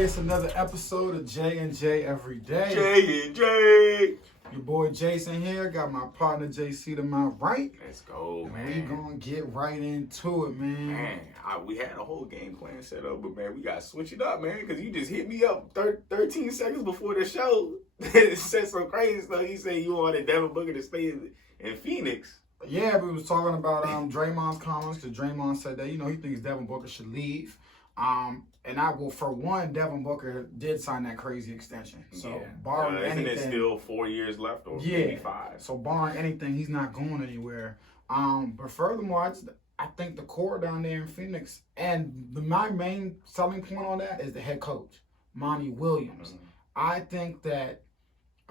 Hey, it's another episode of J&J Every Day. J&J. Your boy Jason here. Got my partner JC to my right. Let's go, and man. We gonna get right into it, man. Man, we had a whole game plan set up, but man, we gotta switch it up, man, because you just hit me up 13 seconds before the show. Said some crazy stuff. You say you wanted Devin Booker to stay in Phoenix. Yeah, we was talking about Draymond's comments, because Draymond said that, he thinks Devin Booker should leave. And I will, for one, Devin Booker did sign that crazy extension. So, barring anything. Isn't it still 4 years left or maybe 5? So, barring anything, he's not going anywhere. But furthermore, I think the core down there in Phoenix, and my main selling point on that is the head coach, Monty Williams. Mm-hmm. I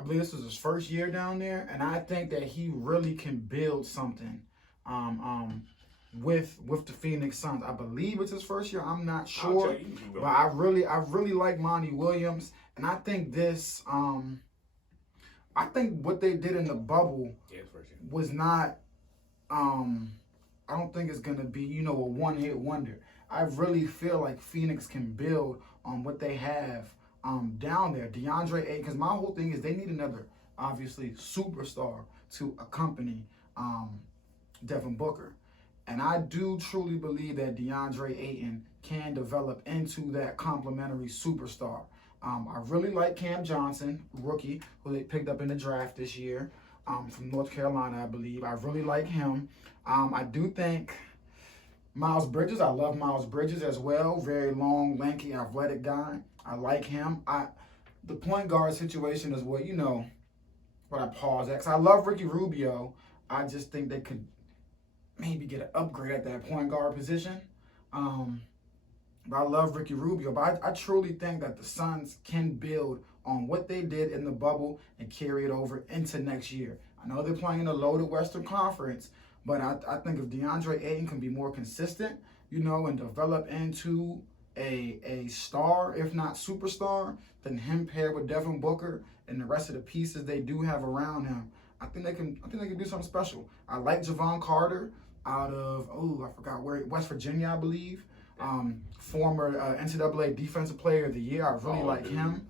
believe this was his first year down there, and I think that he really can build something with the Phoenix Suns. I believe it's his first year. I'm not sure, but I really like Monty Williams, and I think this. I think what they did in the bubble was not. I don't think it's gonna be a one-hit wonder. I really feel like Phoenix can build on what they have down there. DeAndre Ayton, because my whole thing is they need another, obviously, superstar to accompany Devin Booker. And I do truly believe that DeAndre Ayton can develop into that complimentary superstar. I really like Cam Johnson, rookie, who they picked up in the draft this year from North Carolina, I believe. I really like him. I do think Miles Bridges, I love Miles Bridges as well. Very long, lanky, athletic guy. I like him. The point guard situation is what I pause at. Because I love Ricky Rubio. I just think they could maybe get an upgrade at that point guard position. But I love Ricky Rubio. But I truly think that the Suns can build on what they did in the bubble and carry it over into next year. I know they're playing in a loaded Western Conference, but I think if DeAndre Ayton can be more consistent, and develop into a star, if not superstar, then him paired with Devin Booker and the rest of the pieces they do have around him, I think they can do something special. I like Javon Carter out of I forgot where, West Virginia, I believe. Former NCAA Defensive Player of the Year. I really like him.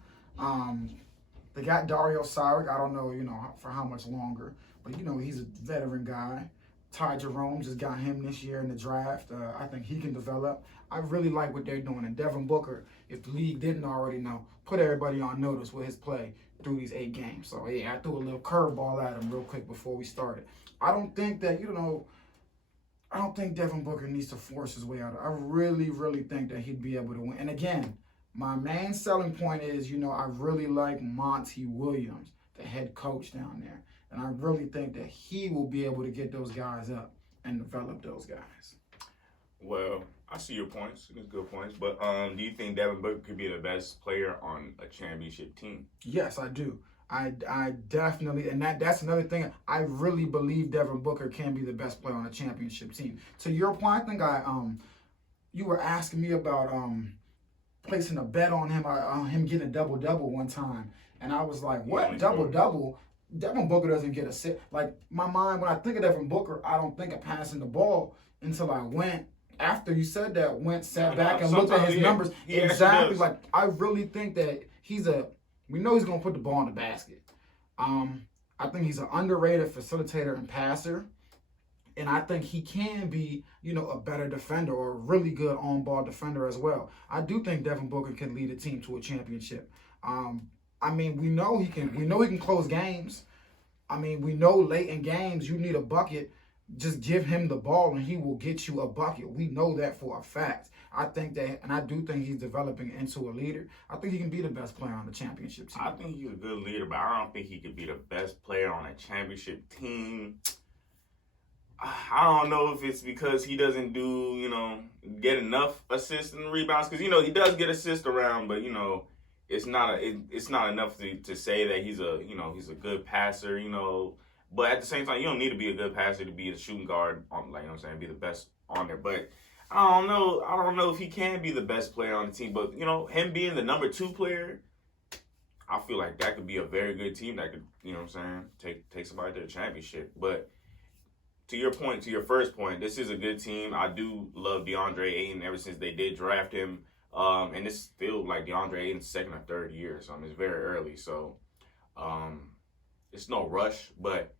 They got Dario Saric. I don't know, for how much longer, but he's a veteran guy. Ty Jerome just got him this year in the draft. I think he can develop. I really like what they're doing. And Devin Booker, if the league didn't already know, put everybody on notice with his play through these 8 games. So, yeah, I threw a little curveball at him real quick before we started. I don't think that, I don't think Devin Booker needs to force his way out. I really, really think that he'd be able to win. And, again, my main selling point is, I really like Monty Williams, the head coach down there. And I really think that he will be able to get those guys up and develop those guys. Well, I see your points. It's good points. But do you think Devin Booker could be the best player on a championship team? Yes, I do. I definitely, and that's another thing. I really believe Devin Booker can be the best player on a championship team. To your point, I think you were asking me about placing a bet on him getting a double-double one time. And I was like, what? Double-double? Devin Booker doesn't get a sit. Like, my mind, when I think of Devin Booker, I don't think of passing the ball until I went, after you said that, sat back and looked at his numbers. Exactly. Like, I really think that we know he's going to put the ball in the basket. I think he's an underrated facilitator and passer. And I think he can be, a better defender or a really good on-ball defender as well. I do think Devin Booker can lead a team to a championship. We know he can. We know he can close games. We know late in games you need a bucket. Just give him the ball and he will get you a bucket. We know that for a fact. I think that, and I do think he's developing into a leader. I think he can be the best player on the championship team. I think he's a good leader, but I don't think he could be the best player on a championship team. I don't know if it's because he doesn't get enough assists and rebounds, because he does get assists around, but it's not enough to say that he's a good passer, But at the same time, you don't need to be a good passer to be the shooting guard on, be the best on there. But I don't know if he can be the best player on the team. But him being the number 2 player, I feel like that could be a very good team that could, take somebody to the championship. But to your point, to your first point, this is a good team. I do love DeAndre Ayton ever since they did draft him. And it's still like DeAndre Ayton's second or third year, so it's very early. So it's no rush, but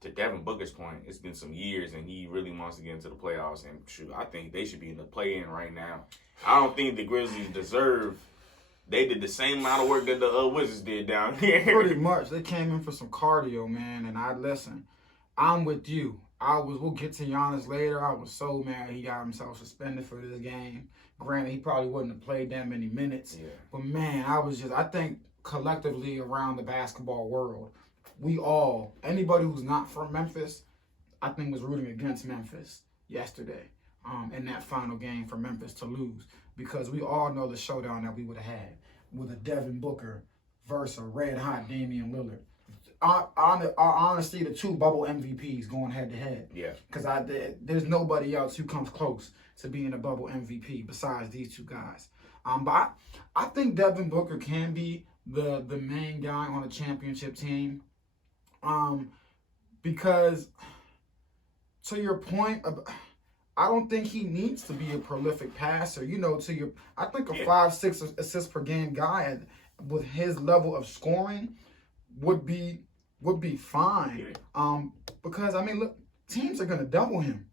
to Devin Booker's point, it's been some years, and he really wants to get into the playoffs. And shoot, I think they should be in the play-in right now. I don't think the Grizzlies deserve. They did the same amount of work that the Wizards did down here. Pretty much, they came in for some cardio, man. And listen. I'm with you. We'll get to Giannis later. I was so mad he got himself suspended for this game. Granted, he probably wouldn't have played that many minutes. Yeah. But man, I think collectively around the basketball world, anybody who's not from Memphis, I think was rooting against Memphis yesterday in that final game for Memphis to lose. Because we all know the showdown that we would have had with a Devin Booker versus a red-hot Damian Lillard. Honestly, the two bubble MVPs going head-to-head. Yeah. Because there's nobody else who comes close to being a bubble MVP besides these two guys. But I think Devin Booker can be the main guy on a championship team. Because, to your point, I don't think he needs to be a prolific passer. I think a 5-6 assists per game guy with his level of scoring would be fine. Because look, teams are gonna double him.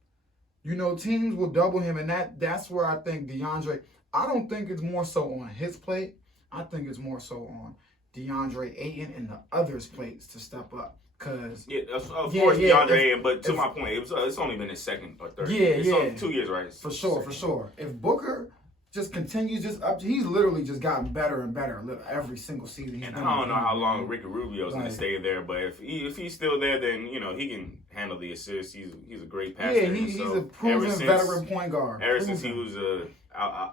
Teams will double him, and that's where I think DeAndre. I don't think it's more so on his plate. I think it's more so on DeAndre Ayton and the others' plates to step up. Cause of course DeAndre Ayton, but to my point, it's only been his second or third. It's only 2 years, right? For sure. If Booker just continues he's literally just gotten better and better every single season. And I don't know how long Ricky Rubio's going to stay there, but if he's still there, then he can handle the assists. He's a great passer. Yeah, he's a proven veteran point guard. Ever since he was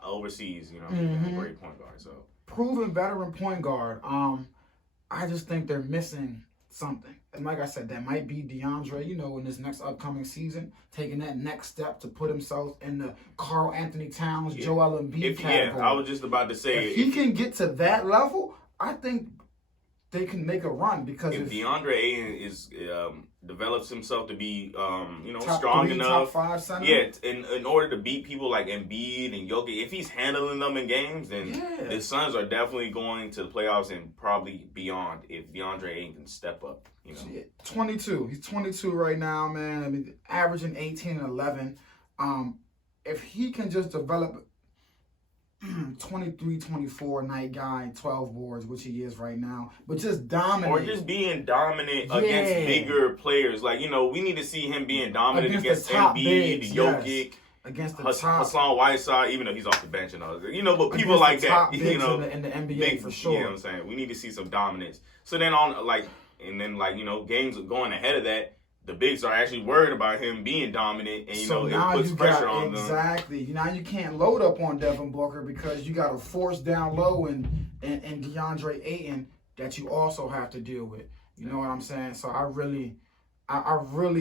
overseas, he's a great point guard. So proven veteran point guard. I just think they're missing something. And like I said, that might be DeAndre, in this next upcoming season, taking that next step to put himself in the Karl Anthony Towns, Joel Embiid category. Yeah, I was just about to say. If he can get to that level, I think they can make a run. Because if DeAndre Ayton develops himself to be, top strong 3, enough. Top 5 center. Yeah, in order to beat people like Embiid and Jokic, if he's handling them in games, then the Suns are definitely going to the playoffs and probably beyond if DeAndre Ayton can step up. 22. He's 22 right now, man. Averaging 18 and 11. If he can just develop 23, 24 night guy, 12 boards, which he is right now, but just dominant. Or just being dominant against bigger players. Like, we need to see him being dominant against Embiid, Jokic, against the Hassan Whiteside, even though he's off the bench and all that. But people like that, in the NBA for sure. You know what I'm saying? We need to see some dominance. So then games going ahead of that, the bigs are actually worried about him being dominant, and it puts pressure on them. Exactly. Now you can't load up on Devin Booker because you got a force down low and DeAndre Ayton that you also have to deal with. You know what I'm saying? So I really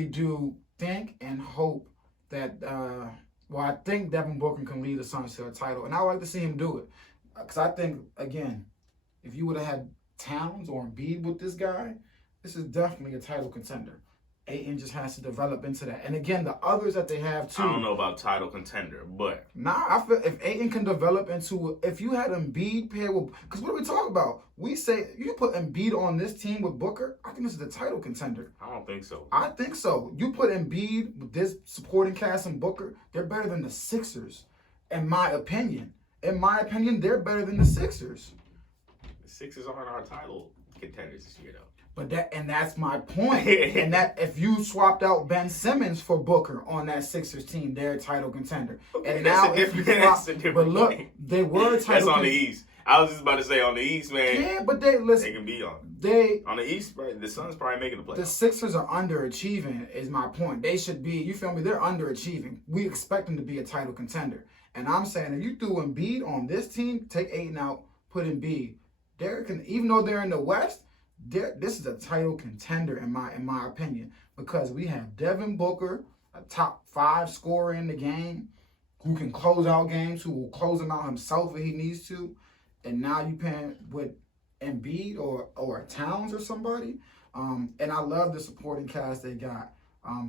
do think and hope that. I think Devin Booker can lead the Suns to a title, and I would like to see him do it. Because I think, again, if you would have had Towns or Embiid with this guy, this is definitely a title contender. Ayton just has to develop into that. And again, the others that they have too. I don't know about title contender, but I feel if Ayton can develop into if you had Embiid paired with, because what do we talk about? We say you put Embiid on this team with Booker. I think this is a title contender. I don't think so. I think so. You put Embiid with this supporting cast and Booker, they're better than the Sixers, in my opinion. In my opinion, they're better than the Sixers. The Sixers aren't our title contenders this year, though. But that's my point. And that if you swapped out Ben Simmons for Booker on that Sixers team, they're a title contender. Okay, and now if you but look, they were a title. That's on the East. I was just about to say on the East, man. Yeah, but they can be on. On the East, right? The Suns probably making the playoffs. The Sixers are underachieving, is my point. They should be. You feel me? They're underachieving. We expect them to be a title contender, and I'm saying if you threw Embiid on this team, take Ayton out, put Embiid. Even though they're in the West. This is a title contender in my opinion, because we have Devin Booker, a top 5 scorer in the game, who can close out games, who will close them out himself if he needs to, and now you pairing with Embiid or Towns or somebody, and I love the supporting cast they got.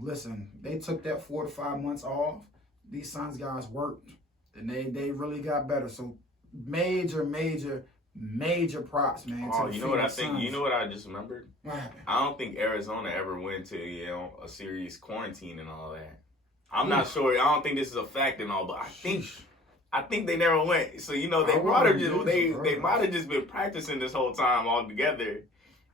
Listen, they took that 4 to 5 months off. These Suns guys worked, and they really got better. So major props, man. Oh, to you the know what I Phoenix think? Suns. You know what I just remembered? What happened? I don't think Arizona ever went to a serious quarantine and all that. I'm not sure. I don't think this is a fact and all, but I think they never went. So they might have just been practicing this whole time all together.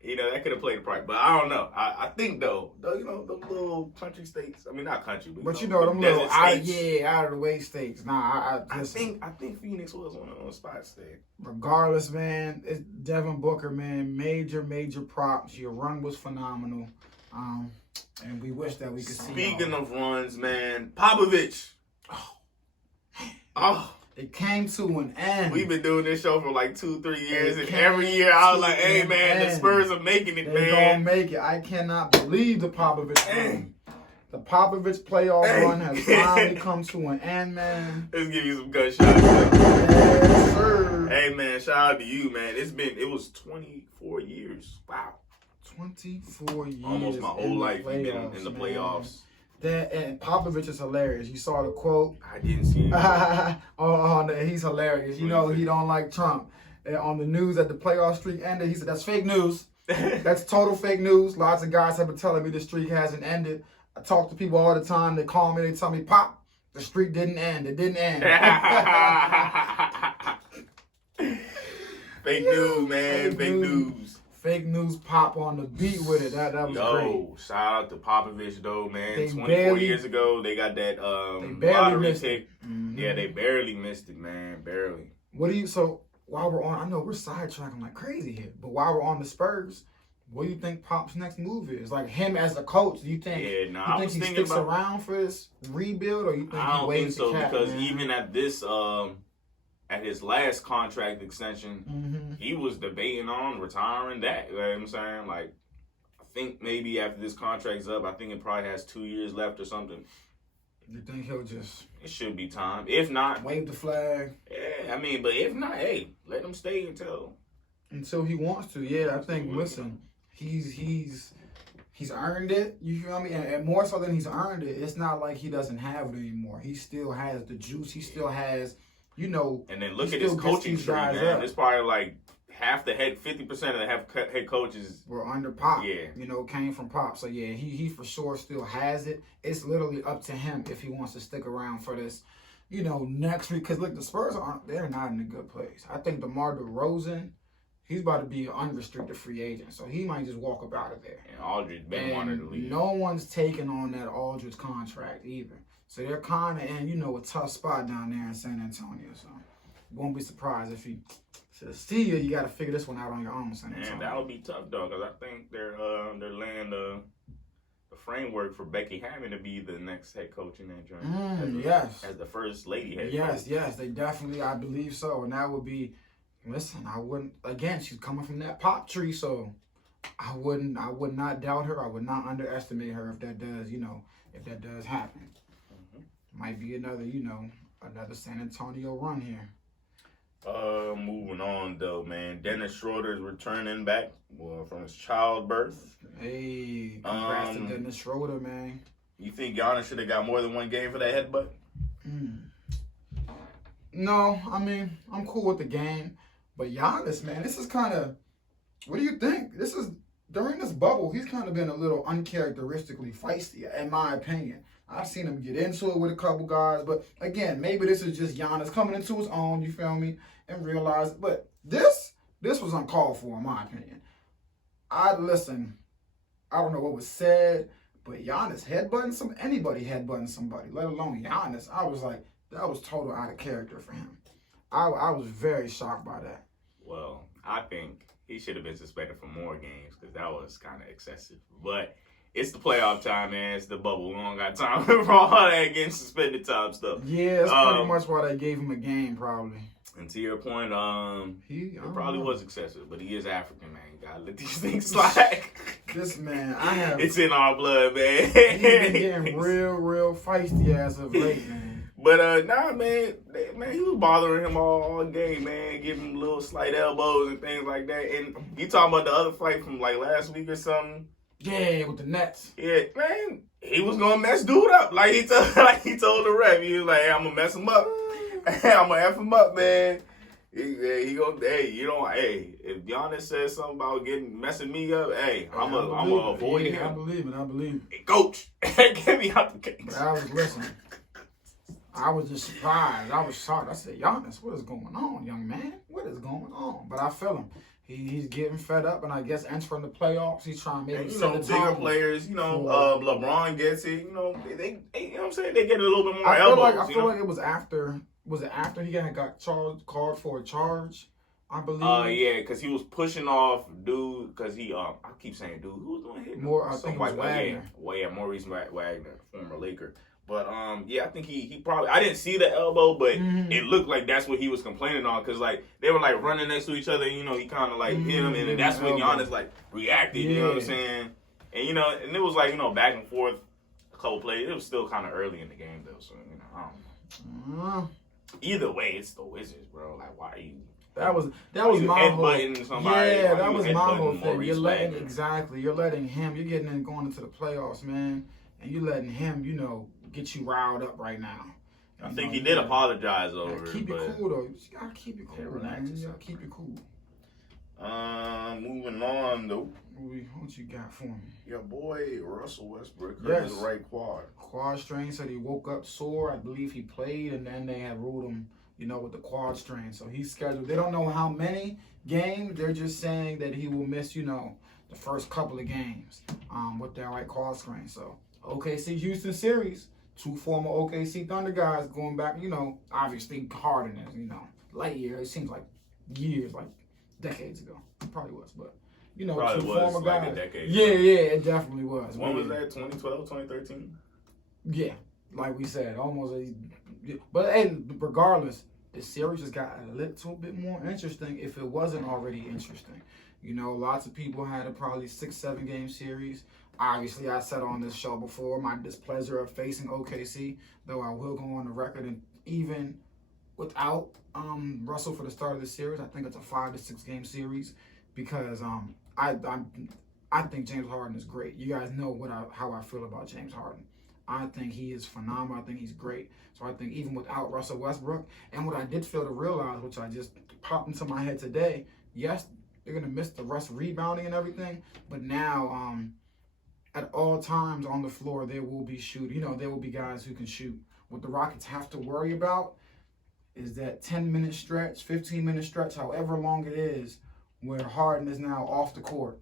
That could have played a part, but I don't know. I think though, the little country states. I mean, not country, but them little out of the way states. I think Phoenix was one of those spots there. Regardless, man, it's Devin Booker, man. Major props. Your run was phenomenal, and we wish that we could see. Speaking of runs, man, Popovich. Oh. It came to an end. We've been doing this show for like 2-3 years, and every year I was like, hey, man, the Spurs are making it, man. They're going to make it. I cannot believe the Popovich run. The Popovich playoff run has finally come to an end, man. Let's give you some gunshots. Yes, sir. Hey, man, shout out to you, man. It was 24 years. Wow. 24 years. Almost my whole life you've been in the playoffs. And Popovich is hilarious. You saw the quote. I didn't see it. He's hilarious. He don't like Trump. And on the news that the playoff streak ended, he said, that's fake news. That's total fake news. Lots of guys have been telling me the streak hasn't ended. I talk to people all the time. They call me. They tell me, Pop, the streak didn't end. It didn't end. Fake news, man. Fake news. Fake news Pop on the beat with it. That was great. Shout out to Popovich though, man. 24 years ago, they got that lottery tick. Mm-hmm. Yeah, they barely missed it, man. Barely. So while we're on, I know we're sidetracking like crazy here, but while we're on the Spurs, what do you think Pop's next move is? Like him as a coach, do you think? Yeah, he sticks around for this rebuild, or you think I don't think so because man? Even at this at his last contract extension, he was debating on retiring that. You know what I'm saying? Like, I think maybe after this contract's up, I think it probably has 2 years left or something. You think he'll just... It should be time. If not... Wave the flag. Yeah, I mean, but if not, hey, let him stay until he wants to. Yeah, I think, listen, he's earned it. You feel me? And more so than he's earned it, it's not like he doesn't have it anymore. He still has the juice. He still has... and then look at his coaching tree, man. It's probably like 50% of the head coaches were under Pop. Yeah. Came from Pop. So, yeah, he for sure still has it. It's literally up to him if he wants to stick around for this, next week. Because, look, the Spurs, they're not in a good place. I think DeMar DeRozan, he's about to be an unrestricted free agent. So, he might just walk up out of there. And Aldridge been wanting to leave. No one's taking on that Aldridge contract either. So they're kind of in, a tough spot down there in San Antonio. So won't be surprised if he says, see you got to figure this one out on your own, San Antonio. And that would be tough, though, because I think they're laying the framework for Becky Hammond to be the next head coach in that joint. As the first lady head coach. Yes, they definitely, I believe so. And that would be, listen, again, she's coming from that Pop tree, so I would not doubt her. I would not underestimate her if that does happen. Might be another San Antonio run here. Moving on though, man. Dennis Schroeder is returning back from his childbirth. Hey, congrats to Dennis Schroeder, man. You think Giannis should have got more than one game for that headbutt? No, I mean, I'm cool with the game. But Giannis, man, this is kind of, what do you think? During this bubble, he's kind of been a little uncharacteristically feisty, in my opinion. I've seen him get into it with a couple guys, but again, maybe this is just Giannis coming into his own, you feel me, and realize, but this was uncalled for, in my opinion. I don't know what was said, but Giannis anybody headbutting somebody, let alone Giannis, I was like, that was total out of character for him. I was very shocked by that. Well, I think he should have been suspended for more games because that was kind of excessive, but it's the playoff time, man. It's the bubble. We don't got time for all that getting suspended time stuff. Yeah, that's pretty much why they gave him a game, probably. And to your point, it probably was excessive, but he is African, man. You gotta let these things slide. This man, it's in our blood, man. He's been getting real feisty as of late, man. But man, he was bothering him all game, man, giving him little slight elbows and things like that. And you talking about the other fight from like last week or something? Yeah, with the Nets. Yeah, man, he was gonna mess dude up. Like he told the ref, he was like, "Hey, I'm gonna mess him up. I'm gonna f him up, man." He go, hey, you know, hey, if Giannis says something about messing me up, hey, I'm gonna avoid him. I believe it. Hey, coach, get me out the case. But I was listening. I was just surprised. I was shocked. I said, Giannis, what is going on, young man? What is going on? But I feel him. He's getting fed up, and I guess entering the playoffs, he's trying to maybe set the tone. Bigger players, LeBron gets it. You know, they you know what I'm saying? They get a little bit more elbows. I feel like it was after. Was it after he got called for a charge? I believe. Yeah, because he was pushing off dude. Because he I keep saying dude. Who was doing hit? More. I think it was Wagner. Maurice Wagner, former Laker. But I think he probably, I didn't see the elbow, but it looked like that's what he was complaining on, because like they were like running next to each other, and he kind of like hit him, and that's when Giannis like reacted. You know what I'm saying? And and it was like back and forth a couple plays. It was still kind of early in the game though, so I don't know. Either way, it's the Wizards, bro. Like, why are you? That was my whole. Yeah, that was my whole thing. You're letting him. You're getting in going into the playoffs, man, and you're letting him, get you riled up right now. I think he did apologize over it. Keep it cool though. You just gotta keep it cool, man. You gotta keep it cool. Moving on though. What you got for me? Your boy Russell Westbrook hurt his right quad. Quad strain. Said he woke up sore. I believe he played, and then they had ruled him, with the quad strain. So he's scheduled. They don't know how many games. They're just saying that he will miss, the first couple of games, with that right quad strain. So OKC Houston series. 2 former OKC Thunder guys going back, obviously Harden is, light year. It seems like years, like decades ago. It probably was, but, probably 2 was former like guys. a decade yeah, ago. it definitely was. When was that? 2012, 2013? Yeah, like we said, almost. But hey, regardless, the series just got a little bit more interesting if it wasn't already interesting. Lots of people had a probably 6-7 game series. Obviously, I said on this show before my displeasure of facing OKC, though I will go on the record, and even without Russell for the start of the series, I think it's a 5 to 6 game series, because I think James Harden is great. You guys know how I feel about James Harden. I think he is phenomenal. I think he's great. So I think even without Russell Westbrook, and what I did fail to realize, which I just popped into my head today, yes, they're gonna miss the Russ rebounding and everything, but now at all times on the floor, there will be shooting. There will be guys who can shoot. What the Rockets have to worry about is that 10-minute stretch, 15-minute stretch, however long it is, where Harden is now off the court.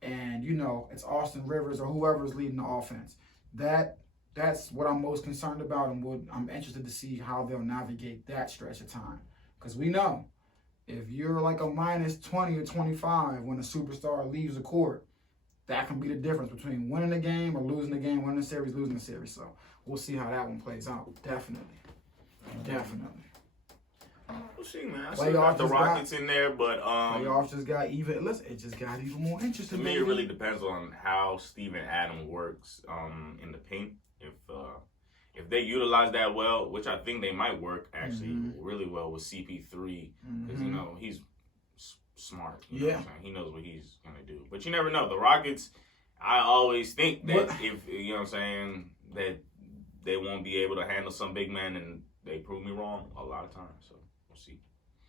And, it's Austin Rivers or whoever's leading the offense. That's what I'm most concerned about, and what I'm interested to see how they'll navigate that stretch of time. Because we know, if you're like a minus 20 or 25 when a superstar leaves the court, that can be the difference between winning the game or losing the game, winning the series, losing the series. So we'll see how that one plays out. Definitely. We'll see, man. I still got the Rockets in there, but playoffs just got even. Listen, it just got even more interesting. To me, it really depends on how Steven Adams works in the paint. If they utilize that well, which I think they might work actually really well with CP3, because he's smart. You know what I'm saying? He knows what he's gonna do. But you never know. The Rockets, I always think that if what I'm saying, that they won't be able to handle some big man, and they prove me wrong a lot of times. So we'll see.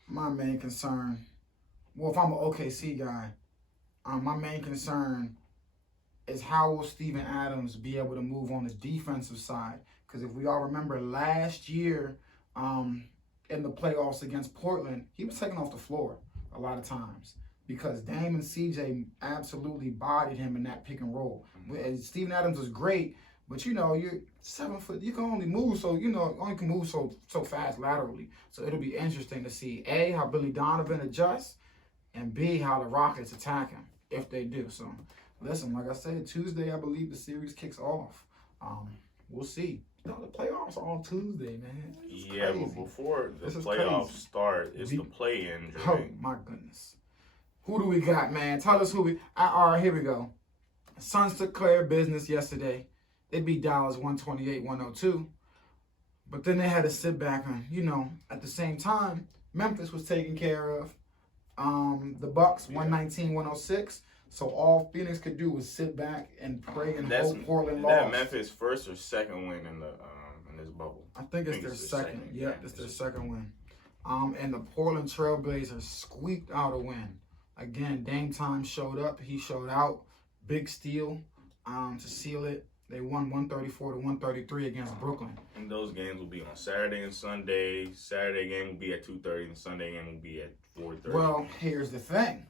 My main concern, if I'm an OKC guy, my main concern is how will Steven Adams be able to move on the defensive side? Because if we all remember last year in the playoffs against Portland, he was taken off the floor a lot of times because Dame and CJ absolutely bodied him in that pick and roll. Steven Adams is great, but you're 7 foot. You can only move only can move so fast laterally. So it'll be interesting to see A, how Billy Donovan adjusts, and B, how the Rockets attack him if they do. So listen, like I said, Tuesday I believe the series kicks off. We'll see. The playoffs are on Tuesday, man. Yeah, but before the playoffs start, it's the play-in. Oh, my goodness. Who do we got, man? Tell us who we... All right, here we go. Suns took care of business yesterday. They beat Dallas 128-102. But then they had to sit back and, at the same time, Memphis was taken care of. The Bucks 119-106. So all Phoenix could do was sit back and pray and hope Portland lost. That Memphis first or second win in this bubble? I think it's their second. Yeah, it's their second win. And the Portland Trailblazers squeaked out a win. Again, Dame Time showed up. He showed out. Big steal to seal it. They won 134 to 133 against Brooklyn. And those games will be on Saturday and Sunday. Saturday game will be at 2:30, and Sunday game will be at 4:30. Well, here's the thing.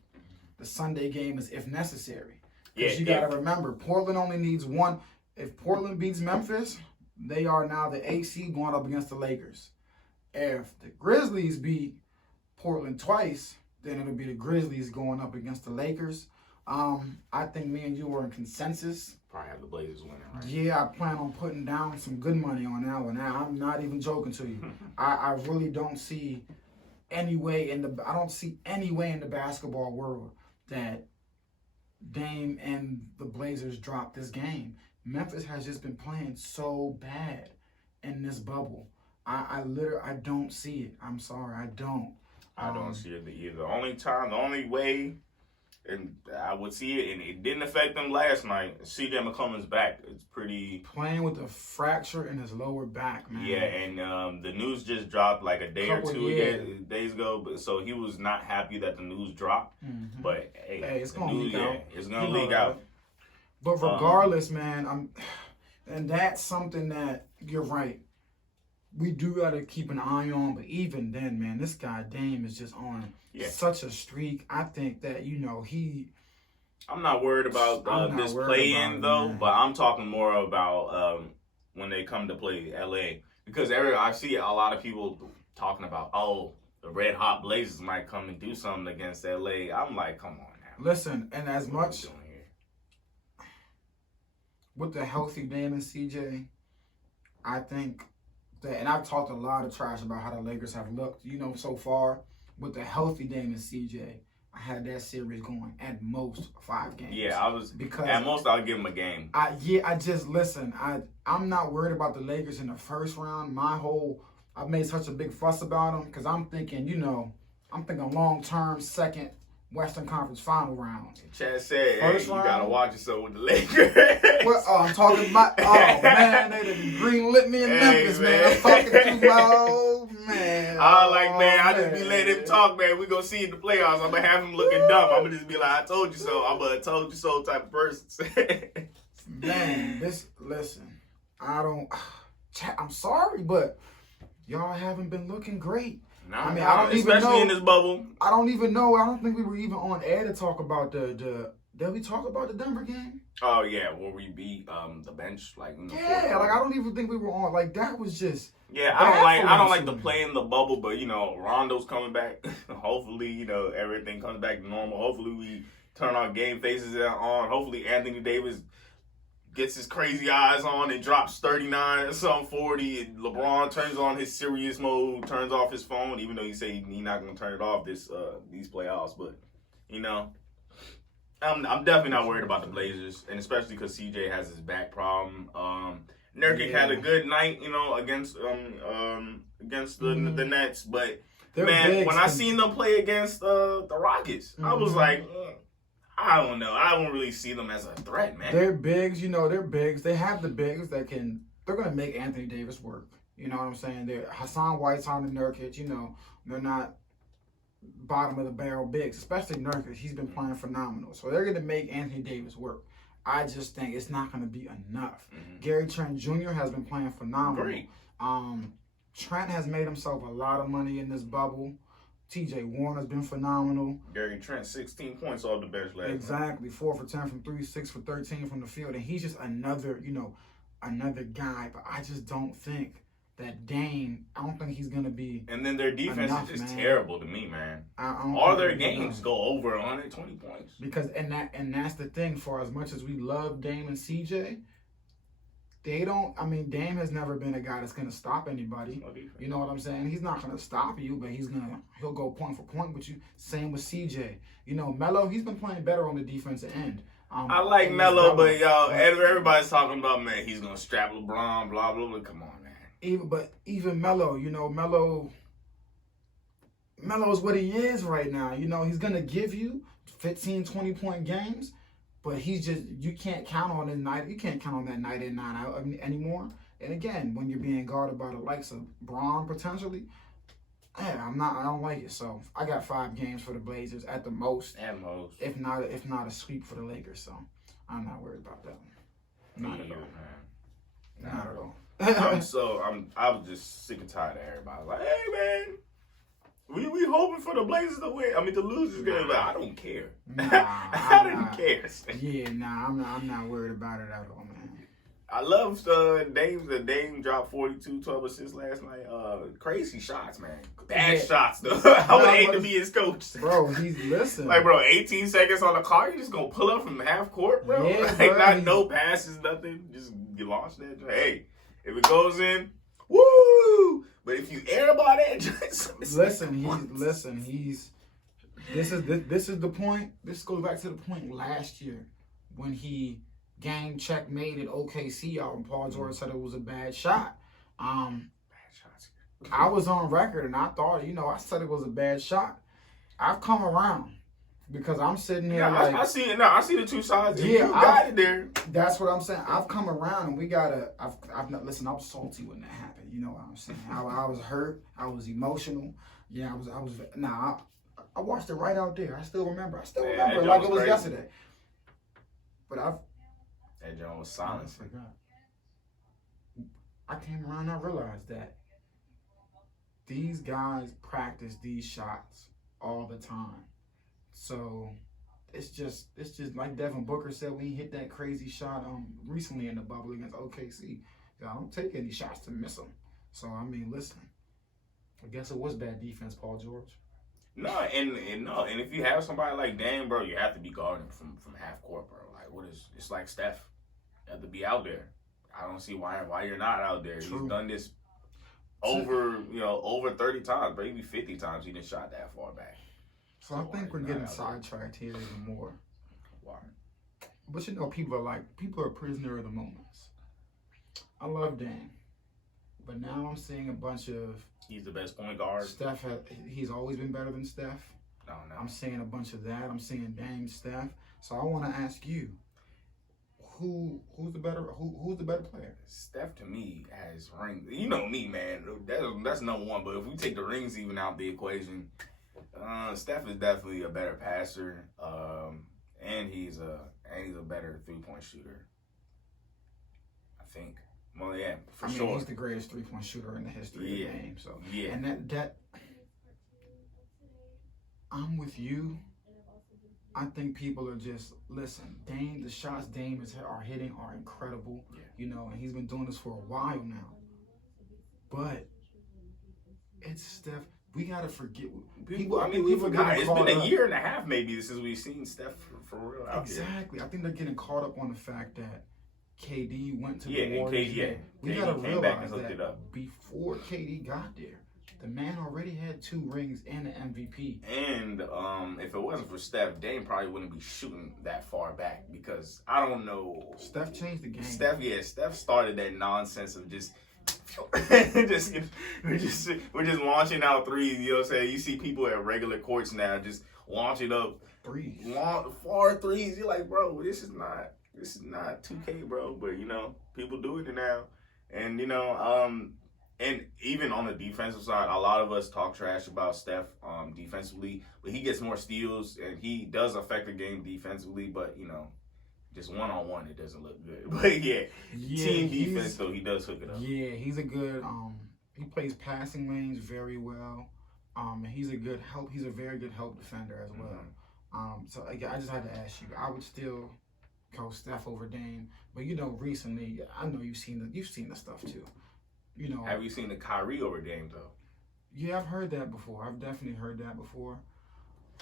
The Sunday game is if necessary. Yeah, Because you got to remember, Portland only needs one. If Portland beats Memphis, they are now the 8th seed going up against the Lakers. If the Grizzlies beat Portland twice, then it'll be the Grizzlies going up against the Lakers. I think me and you were in consensus. Probably have the Blazers winning, right? Yeah, I plan on putting down some good money on that one. Now, I'm not even joking to you. I really don't see any way in the basketball world that Dame and the Blazers drop this game. Memphis has just been playing so bad in this bubble. I don't see it. I'm sorry, I don't. I don't see it either. The only way, and I would see it, and it didn't affect them last night. CJ McCollum's back. It's pretty playing with a fracture in his lower back, man. Yeah, and the news just dropped like a day or two days ago. But so he was not happy that the news dropped. Mm-hmm. But hey, it's gonna leak out. It's gonna leak out. But regardless, man, and that's something that you're right. We do got to keep an eye on, but even then, man, this guy Dame is just on such a streak. I think that, I'm not worried about this play-in, though, but I'm talking more about when they come to play LA. Because I see a lot of people talking about, the Red Hot Blazers might come and do something against LA. I'm like, come on now. Listen, and as much with the healthy Dame and CJ, I think that, and I've talked a lot of trash about how the Lakers have looked, so far. With the healthy Dame and CJ, I had that series going at most 5 games. Yeah, because at most I'll give them a game. I'm not worried about the Lakers in the first round. I've made such a big fuss about them because I'm thinking, long term second Western Conference Final round. Chad said, you gotta watch yourself with the Lakers. I'm talking about, man, they done greenlit me in Memphis, man. I'm talking to my old man. I just be letting him talk, man. We gonna see in the playoffs. I'm gonna have him looking dumb. I'm gonna just be like, I told you so. I'm a told you so type of person. Man, listen, I'm sorry, but y'all haven't been looking great. I don't even know. Especially in this bubble. I don't even know. I don't think we were even on air to talk about did we talk about the Denver game? Oh, yeah, where we beat the bench. I don't even think we were on. That was just... Yeah, I don't like to play in the bubble, but, Rondo's coming back. Hopefully, everything comes back to normal. Hopefully, we turn our game faces on. Hopefully, Anthony Davis gets his crazy eyes on and drops 39 or something, 40, and LeBron turns on his serious mode, turns off his phone, even though he say he's not going to turn it off these playoffs. But, I'm definitely not worried about the Blazers, and especially because CJ has his back problem. Nurkic had a good night, against the Nets, but when I seen them play against the Rockets, I was like, I don't know. I don't really see them as a threat, man. They're bigs, they're bigs. They have the bigs they're going to make Anthony Davis work. You know what I'm saying? They're Hassan Whiteside and Nurkic, they're not bottom of the barrel bigs, especially Nurkic. He's been playing phenomenal. So they're going to make Anthony Davis work. I just think it's not going to be enough. Mm-hmm. Gary Trent Jr. has been playing phenomenal. Great. Trent has made himself a lot of money in this bubble. T.J. Warner's been phenomenal. Gary Trent, 16 points off the bench last night. Exactly. 4 for 10 from 3, 6 for 13 from the field. And he's just another guy. But I just don't think that Dame, I don't think he's going to be And then their defense is just terrible to me, man. All their games go over 120 points. Because, and that's the thing, for as much as we love Dame and CJ, Dame has never been a guy that's going to stop anybody. You know what I'm saying? He's not going to stop you, but he'll go point for point with you. Same with CJ. Melo, he's been playing better on the defensive end. I like Melo, but everybody's talking about, man, he's going to strap LeBron, blah, blah, blah. Come on, man. Even Melo, Melo is what he is right now. He's going to give you 15, 20-point games. But you can't count on his night. You can't count on that night in, night out anymore. And again, when you're being guarded by the likes of Braun potentially, Yeah, I don't like it. So I got 5 games for the Blazers at the most. At most. If not a sweep for the Lakers. So I'm not worried about that one. Not at all. Man. Not at all. I was just sick and tired of everybody. Like, hey man, we hoping for the Blazers to win. I mean to lose this game. Like, I don't care. Nah, I didn't care. Yeah, nah, I'm not worried about it at all, man. I love Dame dropped 42, 12 assists last night. Crazy shots, man. Bad shots, though. I would hate to be his coach. Bro, he's listening. Like, bro, 18 seconds on the clock, you just gonna pull up from half court, bro? Yeah, like, bro. no passes, nothing. Just you launch that. Hey, if it goes in, woo! But if you airball that, this is the point. This goes back to the point last year when he game checkmated OKC out and Paul George said it was a bad shot. Bad shots. I was on record and I thought, I said it was a bad shot. I've come around because I'm sitting here I see it now. I see the two sides. Yeah, you got it there. That's what I'm saying. I've come around and we gotta. Listen. I was salty when that happened. You know what I'm saying? I was hurt. I was emotional. Yeah, I was. Nah, I watched it right out there. I still remember. Like it was yesterday. But That John was silent. I came around and I realized that these guys practice these shots all the time. So it's just like Devin Booker said when he hit that crazy shot recently in the bubble against OKC. I don't take any shots to miss them. So I mean, listen, I guess it was bad defense, Paul George. No, and if you have somebody like Dame, bro, you have to be guarding from half court, bro. Like it's like Steph. You have to be out there. I don't see why you're not out there. True. He's done this over 30 times, maybe 50 times he didn't shot that far back. So I think we're getting sidetracked here even more. Why? But people are a prisoner of the moments. I love Dame. But now I'm seeing a bunch of... He's the best point guard. He's always been better than Steph. No. I'm seeing a bunch of that. I'm seeing Dame, Steph. So I want to ask you, who's the better player? Steph to me has rings. You know me, man. That's number one. But if we take the rings even out the equation, Steph is definitely a better passer, and he's a better 3-point shooter. I think. Well, yeah, for sure. He's the greatest 3-point shooter in the history of the game. So yeah, and that I'm with you. I think people are just Dame. The shots Dame are hitting are incredible. Yeah. And he's been doing this for a while now. But it's Steph. We gotta forget. We forgot. It's been a year and a half maybe since we've seen Steph for real out here. Exactly. I think they're getting caught up on the fact that KD went to the Warriors. We gotta realize that before KD got there, the man already had 2 rings and an MVP. And if it wasn't for Steph, Dame probably wouldn't be shooting that far back because I don't know. Steph changed the game. Steph started that nonsense of just we're just launching out threes. You know what I'm saying? You see people at regular courts now just launching up far threes. You're like, bro, this is not 2K, bro. But people doing it now, and and even on the defensive side, a lot of us talk trash about Steph defensively, but he gets more steals and he does affect the game defensively. But just one-on-one, it doesn't look good. But team defense though, he does hook it up. Yeah, he's a good. He plays passing lanes very well. And he's a good help. He's a very good help defender as well. Mm-hmm. So again, I just had to ask you. I would still go Steph over Dame, but recently, I know you've seen the stuff too. Have you seen the Kyrie over Dame though? Yeah, I've heard that before. I've definitely heard that before.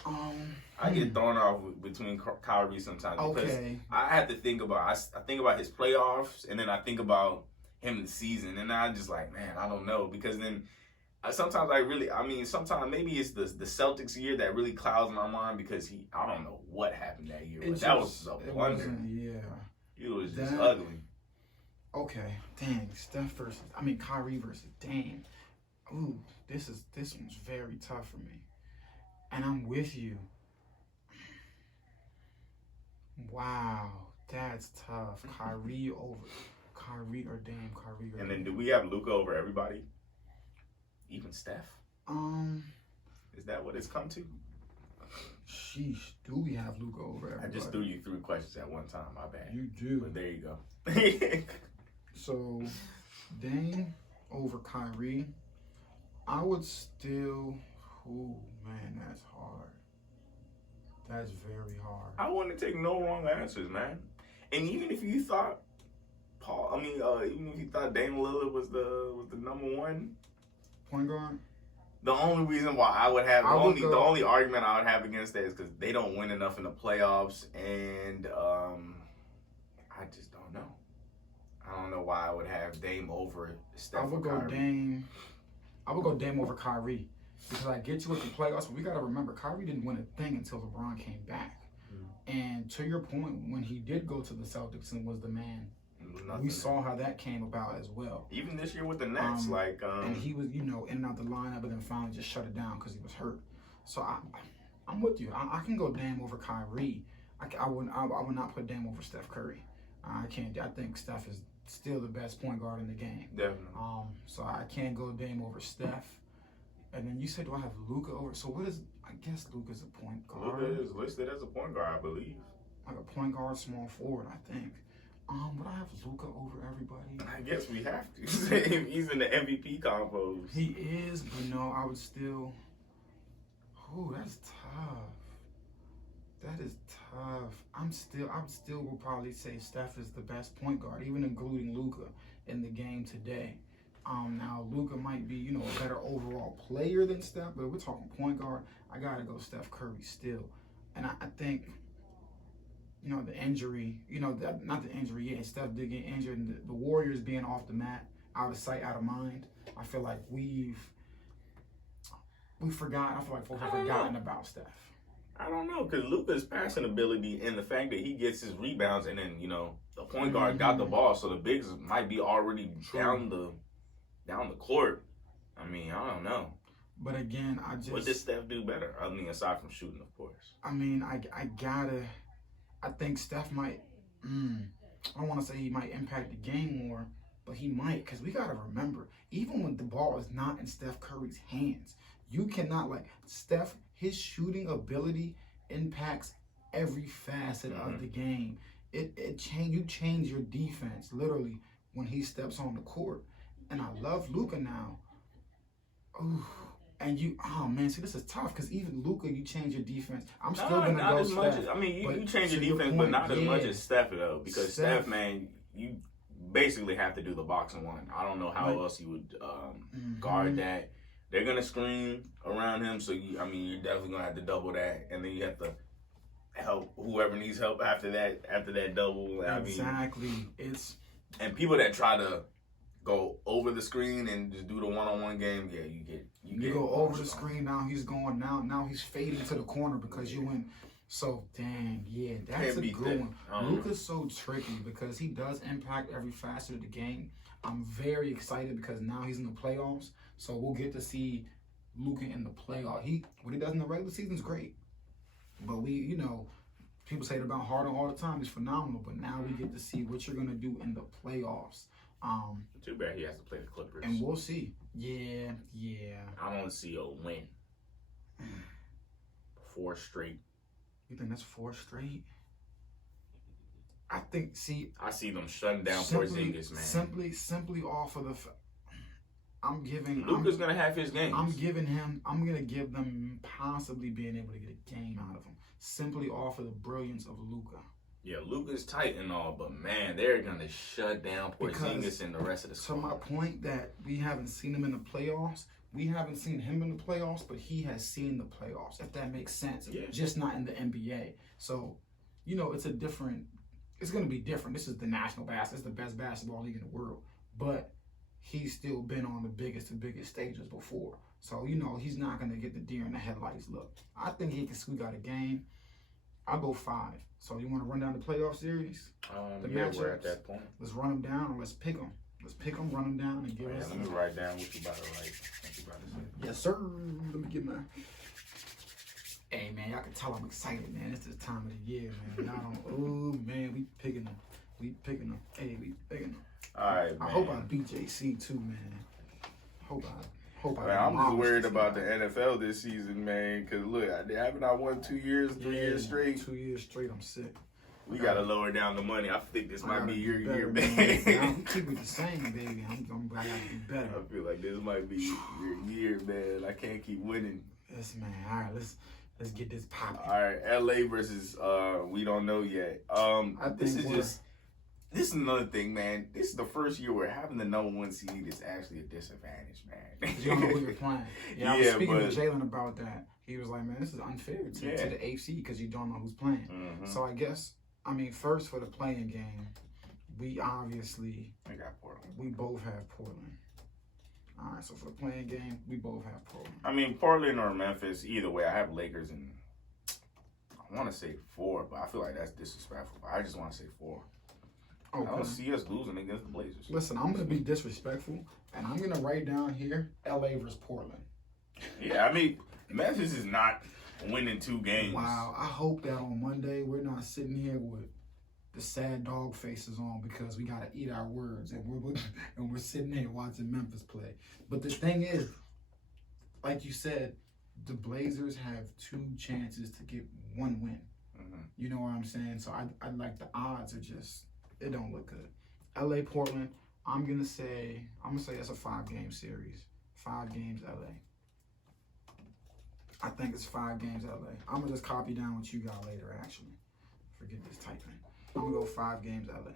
I get thrown off between Kyrie sometimes because I have to think about I think about his playoffs and then I think about him in the season and I'm just like, man, I don't know, because then sometimes sometimes maybe it's the Celtics year that really clouds my mind because I don't know what happened that year, but that was a blunder. It was just ugly. Okay, dang, Kyrie versus Dame. Ooh, this one's very tough for me. And I'm with you. Wow, that's tough. Kyrie or Dame. And then do we have Luka over everybody? Even Steph? Is that what it's come to? Sheesh, do we have Luka over everybody? I just threw you 3 questions at one time. My bad. You do. But there you go. So, Dame over Kyrie. I would still. Oh man, that's hard. That's very hard. I wouldn't take no wrong answers, man. And even if you thought even if you thought Dame Lillard was the number 1 point guard, the only reason why I would have the only argument I would have against that is because they don't win enough in the playoffs, and I just don't know. I don't know why I would have Dame over Steph. I would go Dame over Kyrie. Because I get you with the playoffs, but we got to remember, Kyrie didn't win a thing until LeBron came back. And to your point, when he did go to the Celtics and was the man, we saw how that came about as well. Even this year with the Nets, and he was, in and out the lineup, and then finally just shut it down because he was hurt. So I'm with you. I can go Dame over Kyrie. I would not put Dame over Steph Curry. I can't. I think Steph is still the best point guard in the game. Definitely. So I can't go Dame over Steph. And then you said, do I have Luka over? So what is? I guess Luka's a point guard. Luka is listed as a point guard, I believe. Like a point guard, small forward, I think. Would I have Luka over everybody? I guess we have to. He's in the MVP combos. He is, but no, I would still. Oh, that's tough. That is tough. I'm still will probably say Steph is the best point guard, even including Luka in the game today. Now Luka might be, a better overall player than Steph, but we're talking point guard. I gotta go Steph Curry still, and I think, the injury, not the injury. Yeah, Steph did get injured, and the Warriors being off the mat, out of sight, out of mind. I feel like we forgot. I feel like folks have forgotten about Steph. I don't know, because Luka's passing ability and the fact that he gets his rebounds, and then the point guard got the ball, so the bigs might be already down the court. I mean, I don't know. But again, what does Steph do better? I mean, aside from shooting, of course. I mean, I think Steph might. I don't want to say he might impact the game more, but he might, because we gotta remember, even when the ball is not in Steph Curry's hands, you cannot Steph. His shooting ability impacts every facet of the game. You change your defense literally when he steps on the court. And I love Luka now. Ooh. And see, this is tough because even Luka, you change your defense. I'm still going to go as much Steph. You change your defense, but not as much as Steph, though. Because Steph, man, you basically have to do the boxing one. I don't know how else you would guard that. They're going to screen around him, so you're definitely going to have to double that. And then you have to help whoever needs help after that double. Exactly. And people that try to go over the screen and just do the one-on-one game, you go over the screen. Now he's going now he's fading to the corner because you went. So dang, yeah, that's a good one. Luka's so tricky because he does impact every facet of the game. I'm very excited because now he's in the playoffs, so we'll get to see Luka in the playoff. What he does in the regular season is great, but people say it about Harden all the time. He's phenomenal, but now we get to see what you're gonna do in the playoffs. Too bad he has to play the Clippers. And we'll see. Yeah. I don't see a win. 4 straight. You think that's 4 straight? I think. I see them shutting down Porzingis, man. Simply off of the. I'm giving. Luka's gonna have his games. I'm gonna give them possibly being able to get a game out of him simply off of the brilliance of Luka. Yeah, Luka's tight and all, but man, they're gonna shut down Porzingis and the rest of the squad. To my point that we haven't seen him in the playoffs. We haven't seen him in the playoffs, but he has seen the playoffs, if that makes sense. Yeah. Just not in the NBA. So, it's going to be different. This is the national basketball. It's the best basketball league in the world. But he's still been on the biggest stages before. So, he's not going to get the deer in the headlights look. I think he can squeak out a game. I'll go 5. So, you want to run down the playoff series? We're at that point. Let's run them down or let's pick them. Let's pick them, run them down, and give us. Let me write down what you about to write. Yes, sir. Let me get my. Hey, man, y'all can tell I'm excited, man. It's the time of the year, man. Y'all don't. Oh, man, we picking them. Hey, we picking them. All right, man. I hope I beat JC too, man. Hope Hope I Man, I'm just worried about the that. NFL this season, man. Because look, haven't I won 2 years, 3 years straight? 2 years straight, I'm sick. We gotta lower down the money. I think this might be your year, man. man. Keep it the same, baby. I gotta be better. I feel like this might be your year, man. I can't keep winning. Yes, man. All right, let's get this popping. All right, LA versus we don't know yet. This is another thing, man. This is the first year where having the number 1 seed is actually a disadvantage, man. You don't know who you're playing. I was speaking to Jalen about that. He was like, man, this is unfair to the AFC because you don't know who's playing. Mm-hmm. So I guess, first for the playing game, we obviously got Portland. We both have Portland. All right, so for the playing game, we both have Portland. Portland or Memphis, either way, I have Lakers and I want to say 4, but I feel like that's disrespectful. I just want to say 4. Okay. I don't see us losing against the Blazers. Listen, I'm going to be disrespectful, and I'm going to write down here LA versus Portland. Yeah, Memphis is not winning 2 games. Wow, I hope that on Monday we're not sitting here with the sad dog faces on because we got to eat our words, and we're sitting here watching Memphis play. But the thing is, like you said, the Blazers have 2 chances to get 1 win. Mm-hmm. You know what I'm saying? So I like the odds are just, it don't look good. LA, Portland, I'm gonna say it's a 5-game series. 5 games LA. I think it's 5 games LA. I'm gonna just copy down what you got later, actually. Forget this typing. I'm gonna go 5 games LA.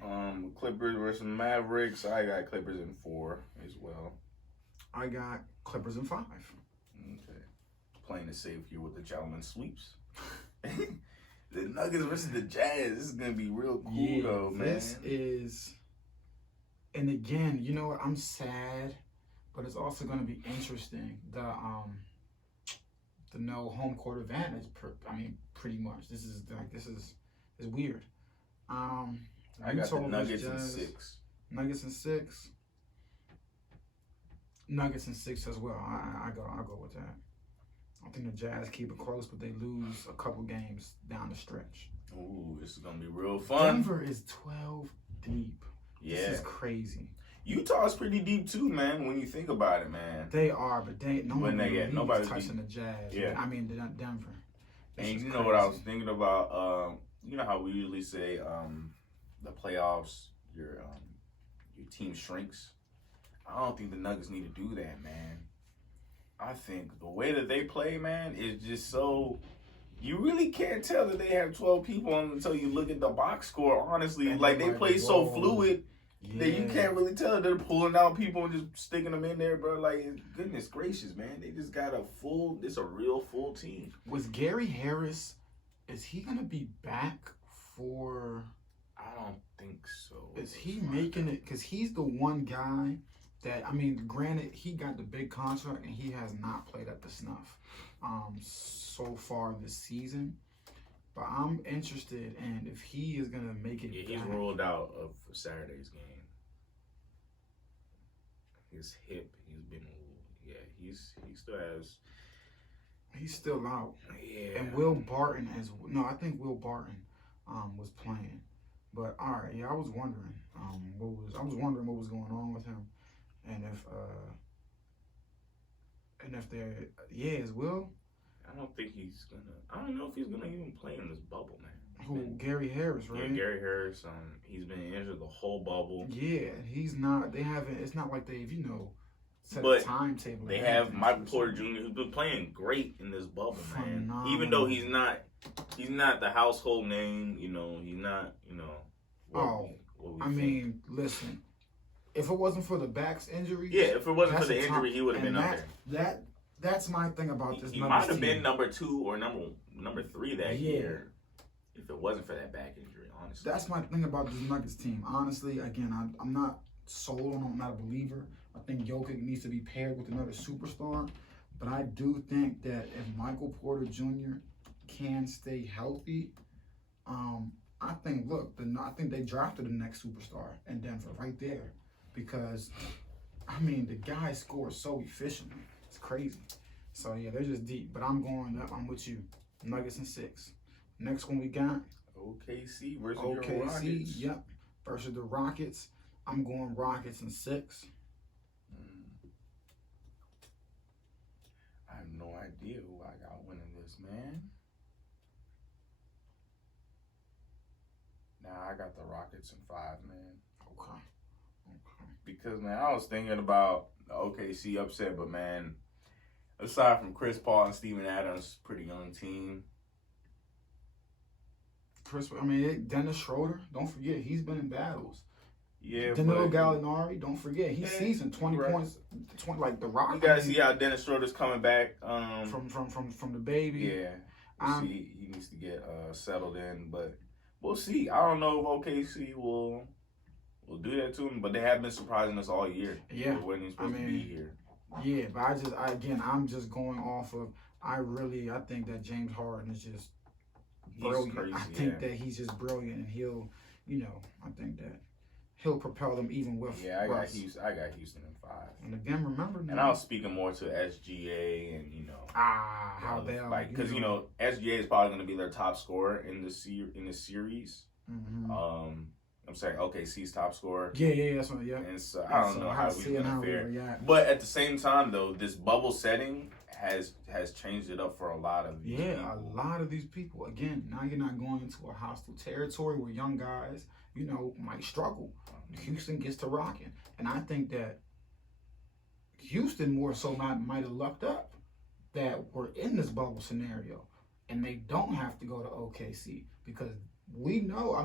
Clippers versus Mavericks. I got Clippers in 4 as well. I got Clippers in 5. Okay. Playing it safe here with the gentleman sweeps. The Nuggets versus the Jazz. This is gonna be real cool though, man. This is, and again, you know what? I'm sad, but it's also gonna be interesting. The no home court advantage. Pretty much. This is weird. I got the Nuggets in 6. Nuggets in 6. Nuggets in 6 as well. I'll go with that. I think the Jazz keep it close, but they lose a couple games down the stretch. Ooh, this is gonna be real fun. Denver is 12 deep. Yeah, this is crazy. Utah's pretty deep too, man. When you think about it, man. They are, but nobody's touching the Jazz. Yeah, Denver. And you know what I was thinking about? You know how we usually say the playoffs, your team shrinks. I don't think the Nuggets need to do that, man. I think the way that they play, man, is just so. You really can't tell that they have 12 people until you look at the box score. Honestly, like they play so fluid that you can't really tell. They're pulling out people and just sticking them in there, bro. Like, goodness gracious, man, they just got a real full team. Was Gary Harris? Is he gonna be back for? I don't think so. Is he making it? Because he's the one guy that, granted, he got the big contract and he has not played up to snuff so far this season. But I'm interested in if he is going to make it. Yeah, he's ruled out of Saturday's game. His hip, he's been ruled. Yeah, he still has. He's still out. Yeah. And Will Barton I think Will Barton was playing. But all right, yeah, I was wondering what was going on with him. And if they're is Will? I don't think he's gonna. I don't know if he's gonna even play in this bubble, man. Who? Gary Harris, right? Yeah, Gary Harris. He's been injured the whole bubble. Yeah, he's not. They haven't. It's not like they've set a timetable. They have Michael Porter Jr., who's been playing great in this bubble, Phenomenal. Man. Even though he's not the household name. He's not. Listen. If it wasn't for the back's injury, if it wasn't for the injury, he would have been up there. That's my thing about this. He might have been number 2 or number 3 that year if it wasn't for that back injury. Honestly, that's my thing about this Nuggets team. Honestly, again, I'm not sold on him. I'm not a believer. I think Jokic needs to be paired with another superstar, but I do think that if Michael Porter Jr. can stay healthy, I think they drafted the next superstar in Denver right there. Because, the guy scores so efficiently. It's crazy. So, yeah, they're just deep. But I'm with you. Nuggets in 6. Next one we got. OKC versus your Rockets. Yep. Versus the Rockets. I'm going Rockets in 6. no idea who I got winning this, man. Nah, I got the Rockets in 5, man. Okay. Because, man, I was thinking about the OKC upset, but, man, aside from Chris Paul and Steven Adams, pretty young team. Dennis Schroeder, don't forget, he's been in battles. Yeah, Danilo Gallinari, don't forget, he's seasoned 20 points, 20 like the Rock. You gotta see how Dennis Schroeder's coming back from the baby. Yeah, he needs to get settled in, but we'll see. I don't know if OKC will do that to him, but they have been surprising us all year. Yeah, when he's supposed to be here. Yeah, but I'm just going off of. I think that James Harden is just brilliant. Crazy, I think that he's just brilliant, and he'll, I think that he'll propel them even with. Yeah, I Russ. got Houston in 5. And again, remember. And I was speaking more to SGA and how they'll because SGA is probably going to be their top scorer in the series. Mm-hmm. I'm saying OKC's top scorer. Yeah, that's what. Yeah. And so I don't know how we're gonna fare. Yeah. But at the same time, though, this bubble setting has changed it up for a lot of these people. A lot of these people. Again, now you're not going into a hostile territory where young guys, might struggle. Houston gets to rocking, and I think that Houston more so might have lucked up that we're in this bubble scenario, and they don't have to go to OKC because we know.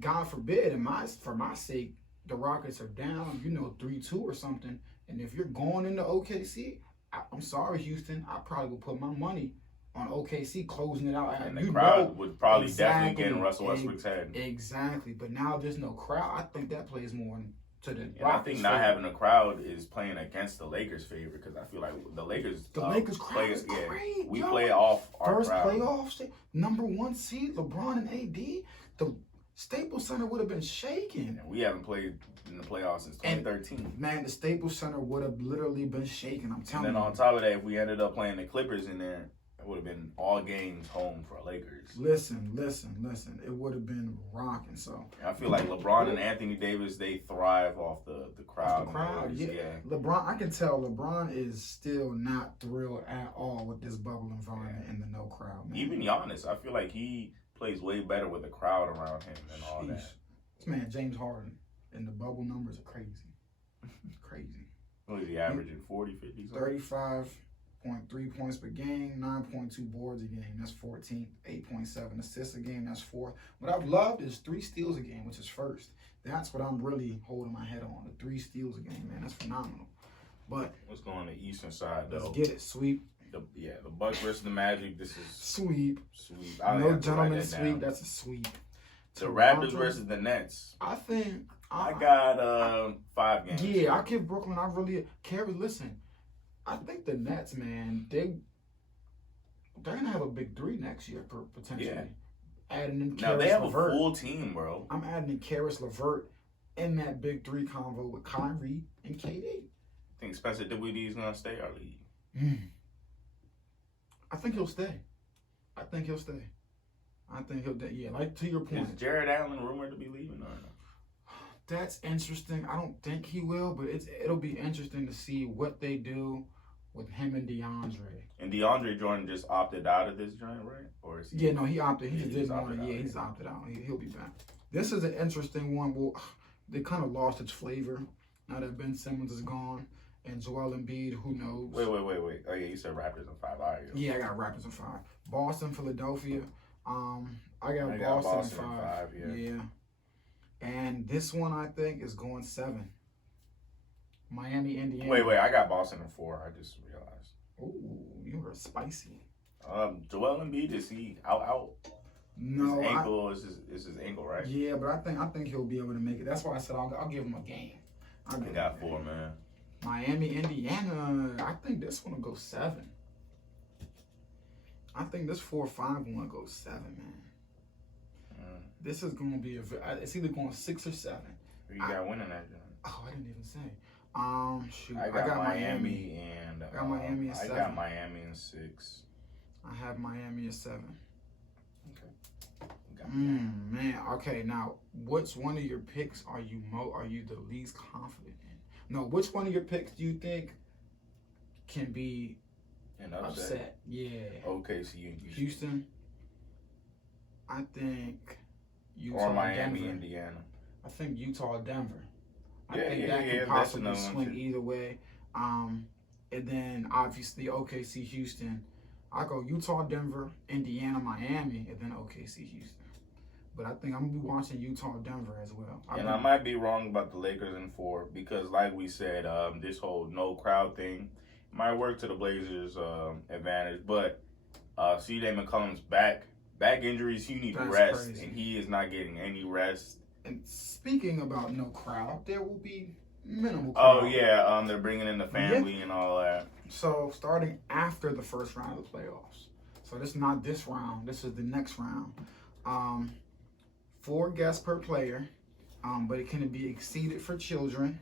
God forbid, for my sake, the Rockets are down, 3-2 or something. And if you're going into OKC, I'm sorry, Houston, I probably would put my money on OKC closing it out. And the crowd would probably definitely get in Russell Westbrook's head. Exactly. But now there's no crowd. I think that plays more to the Rockets. I think not having a crowd is playing against the Lakers' favor because I feel like the Lakers crowd is great. We play off our first crowd. Playoffs, number 1 seed, LeBron and AD. The Staples Center would have been shaking. And we haven't played in the playoffs since 2013. Man, the Staples Center would have literally been shaking. I'm telling you. And then on top of that, if we ended up playing the Clippers in there, it would have been all games home for Lakers. Listen. It would have been rocking. So I feel like LeBron and Anthony Davis, they thrive off the crowd. The crowd, yeah. LeBron, I can tell LeBron is still not thrilled at all with this bubble environment and the no crowd. Man. Even Giannis, I feel like he plays way better with a crowd around him and all that. This man, James Harden, and the bubble numbers are crazy. Crazy. What is he averaging? 40, 50? 35.3 points per game, 9.2 boards a game. That's 14th. 8.7 assists a game. That's 4th. What I've loved is 3 steals a game, which is 1st. That's what I'm really holding my head on. The 3 steals a game, man. That's phenomenal. But what's going on the eastern side, though? Let's get it. Sweep. The Bucks versus the Magic. This is sweep. No gentleman sweep. That's a sweep. The Raptors versus the Nets. I think I got 5 games. Yeah, I give Brooklyn. Listen, I think the Nets, man, they're gonna have a big 3 next year potentially. Yeah. Adding in now they have LeVert. A full team, bro. I'm adding in Karis LeVert in that big 3 convo with Kyrie and KD. Think Spencer Dinwiddie is gonna stay or leave? I think he'll stay. Yeah, like to your point. Is Jared Allen rumored to be leaving or no? That's interesting. I don't think he will, but it'll be interesting to see what they do with him and DeAndre. And DeAndre Jordan just opted out of this joint, right? Or is he? Yeah, no, he opted. He just didn't want to. Yeah, he's opted out. He'll be back. This is an interesting one. Well, they kind of lost its flavor now that Ben Simmons is gone. And Joel Embiid, who knows? Wait. Oh, yeah, you said Raptors in 5. All right. Yeah, I got Raptors in 5. Boston, Philadelphia. I got Boston in 5. Yeah. And this one, I think, is going 7. Miami, Indiana. Wait. I got Boston in 4. I just realized. Ooh, you were spicy. Joel Embiid, is he out? No. His ankle is his ankle, right? Yeah, but I think he'll be able to make it. That's why I said I'll give him a game. I got 4, man. Miami, Indiana. I think this one will go 7. I think this 4-5 one will go 7, man. This is going to be it's either going 6 or 7. Who you got winning that joint? Oh, I didn't even say. Shoot. I got Miami and I got Miami at 7. I got Miami in 6. I have Miami at 7. Okay. Man. Okay, now which one of your picks are you the least confident in? No, which one of your picks do you think can be An upset. Yeah. OKC and Houston. I think Utah, or Miami, Denver. Indiana. I think Utah, Denver. I Yeah, think yeah, that yeah, could that's possibly another one, swing too. either way. And then obviously OKC, Houston. I go Utah, Denver, Indiana, Miami, and then OKC, Houston. But I think I'm gonna be watching Utah, Denver as well. I might be wrong about the Lakers in 4 because, like we said, this whole no crowd thing might work to the Blazers' advantage. But C.J. McCollum's back injuries, he needs rest, crazy. and he is not getting any rest. And speaking about no crowd, there will be minimal crowd. Oh yeah, they're bringing in the family and all that. So starting after the first round of the playoffs. So this is not this round. This is the next round. 4 guests per player, but it can be exceeded for children.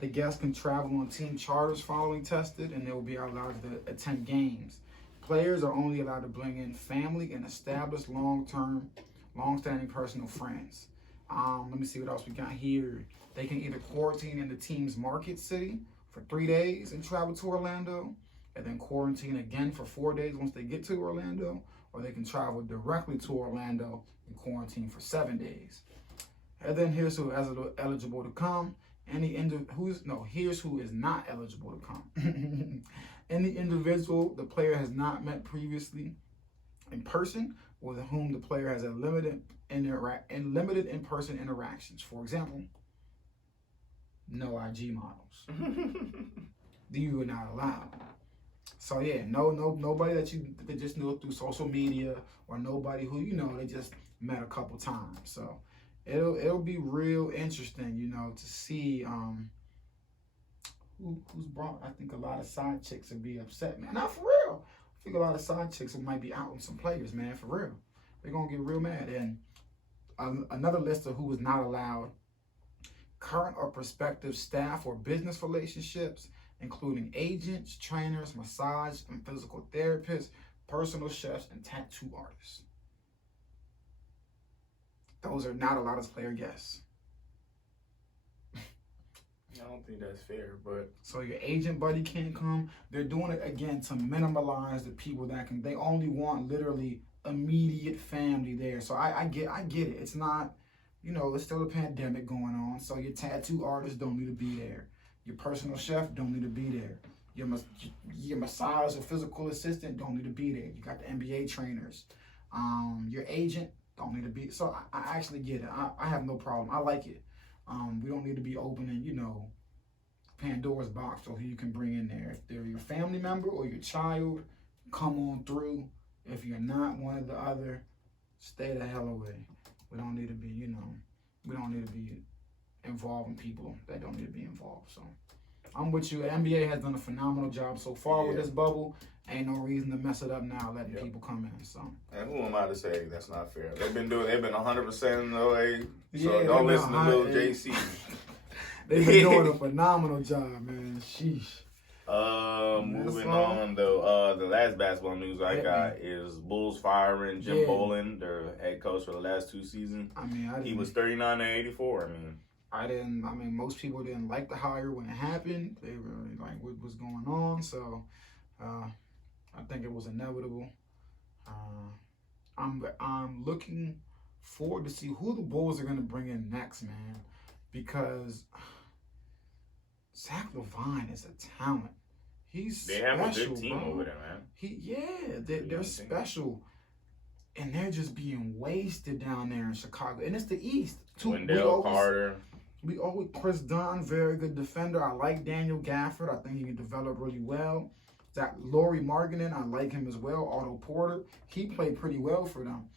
The guests can travel on team charters following tested, and they will be allowed to attend games. Players are only allowed to bring in family and established long-standing personal friends. Let me see what else we got here. They can either quarantine in the team's market city for 3 days and travel to Orlando, and then quarantine again for 4 days once they get to Orlando, or they can travel directly to Orlando and quarantine for 7 days. And then here's who is eligible to come. Here's who is not eligible to come. Any individual the player has not met previously in person, with whom the player has a limited in-person interactions. For example, no IG models. You are not allowed. So yeah, nobody that they just know through social media, or nobody who they just met a couple times. So it'll be real interesting, to see who's brought. I think a lot of side chicks will be upset, man. Not for real. I think a lot of side chicks might be out with some players, man. For real, they're gonna get real mad. And another list of who was not allowed: current or prospective staff or business relationships, including agents, trainers, massage and physical therapists, personal chefs, and tattoo artists. Those are not allowed as player guests. I don't think that's fair, but so your agent buddy can't come. They're doing it again to minimize the people that can. They only want literally immediate family there. So I get it. It's not, it's still a pandemic going on. So your tattoo artist don't need to be there. Your personal chef don't need to be there. Your massage or physical assistant don't need to be there. You got the NBA trainers. Your agent don't need to be. So I actually get it. I have no problem. I like it. We don't need to be opening, Pandora's box or who you can bring in there. If they're your family member or your child, come on through. If you're not one or the other, stay the hell away. We don't need to be, we don't need to be involving people that don't need to be involved. So I'm with you. The NBA has done a phenomenal job so far with this bubble. Ain't no reason to mess it up now, letting people come in. So, and who am I to say that's not fair? They've been 100% in the way. So don't listen to little JC. They've been doing a phenomenal job, man. Sheesh. Moving on though, the last basketball news I got is Bulls firing Jim Boylen, their head coach for the last 2 seasons. He was 39-84. Most people didn't like the hire when it happened. They were like, what was going on? So, I think it was inevitable. I'm looking forward to see who the Bulls are going to bring in next, man, because Zach LaVine is a talent. They have a good team over there, man. They're special, and they're just being wasted down there in Chicago. And it's the East. Wendell Carter. We always Chris Dunn, very good defender. I like Daniel Gafford. I think he can develop really well. Lauri Markkanen, I like him as well. Otto Porter, he played pretty well for them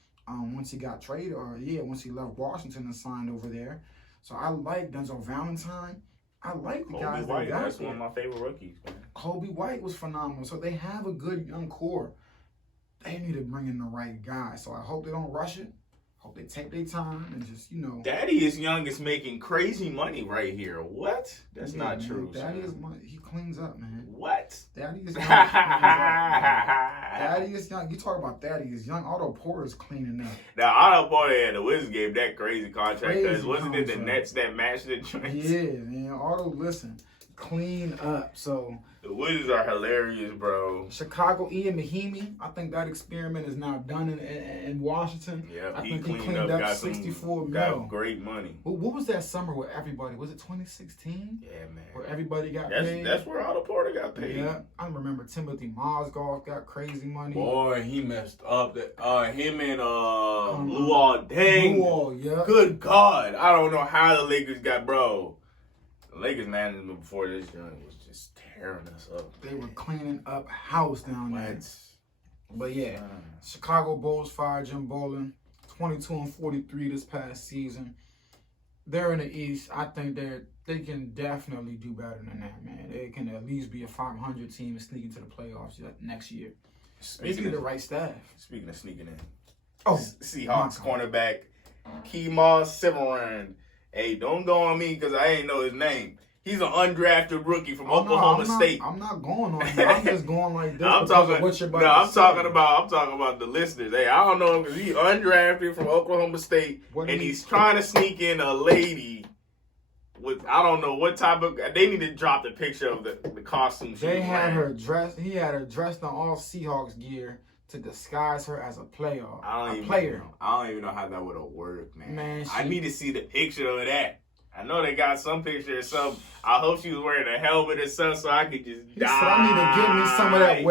once he got traded, once he left Washington and signed over there. So I like Denzel Valentine. I like the guys they got. That's one of my favorite rookies, man. Kobe White was phenomenal. So they have a good young core. They need to bring in the right guy. So I hope they don't rush it. Hope they take their time and just, Daddy is Young is making crazy money right here. What? That's not true. Daddy is money. He cleans up, man. What? Daddy is Young. Daddy is Young. You talk about Daddy is Young. Otto Porter's cleaning up. Now, Otto Porter and the Wizards gave that crazy contract because wasn't it the Nets that matched the joints? Yeah, man. Otto, listen. clean up. So the Wizards are hilarious, bro. Chicago, Ian Mahinmi, I think that experiment is now done in Washington. Yeah, I he think he cleaned up, got 64 got mil. great money. What was that summer with everybody? Was it 2016? Yeah, man. Where everybody got paid? That's where Otto Porter got paid. Yeah, I remember Timothy Mozgov got crazy money. Boy, he messed up. That him and Luol Deng. Luol, yeah. Good God, I don't know how the Lakers got, bro. The Lakers management before this joint was just tearing us up. They were cleaning up house down there. What? But yeah, Chicago Bulls fired Jim Boylen, 22-43 this past season. They're in the East. I think they can definitely do better than that, man. They can at least be a 500 team and sneak into the playoffs next year. They need the right staff. Speaking of sneaking in, Seahawks cornerback Kemar Severin. Hey, don't go on me because I ain't know his name. He's an undrafted rookie from Oklahoma State. I'm not going on that. I'm just going like this. I'm talking about the listeners. Hey, I don't know him because he's undrafted from Oklahoma State, he's trying to sneak in a lady with I don't know what type of. They need to drop the picture of the costume. They had her dressed. He had her dressed in all Seahawks gear to disguise her as a player. I don't even know how that would have worked, man. I need to see the picture of that. I know they got some picture or something. I hope she was wearing a helmet or something so I could just die. Said, I need to give me some of that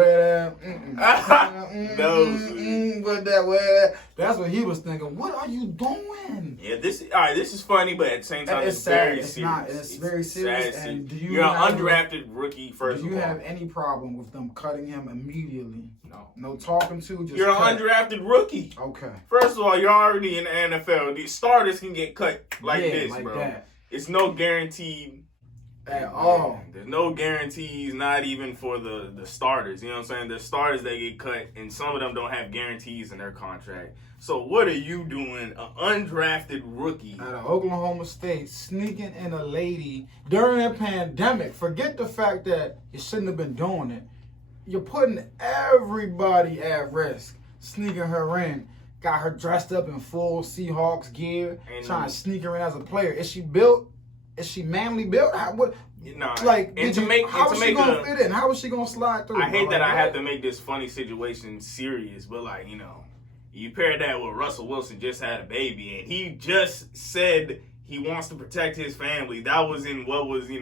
wear. That's what he was thinking. What are you doing? Yeah, this is funny, but at the same time, it's very serious. It's very serious. And you're an undrafted rookie, first of all. Do you have any problem with them cutting him immediately? No talking to, just you're cut. An undrafted rookie. Okay. First of all, you're already in the NFL. The starters can get cut like this, like bro. That. It's no guarantee at all. There's no guarantees, not even for the starters. You know what I'm saying? The starters, they get cut, and some of them don't have guarantees in their contract. So what are you doing, an undrafted rookie? Out of Oklahoma State, sneaking in a lady during a pandemic. Forget the fact that you shouldn't have been doing it. You're putting everybody at risk. Sneaking her in. Got her dressed up in full Seahawks gear, trying to sneak her in as a player. Is she built? Is she manly built? How is she gonna fit in? How is she gonna slide through? I hate that I have to make this funny situation serious, but you pair that with Russell Wilson just had a baby, and he just said he wants to protect his family. That was in what was he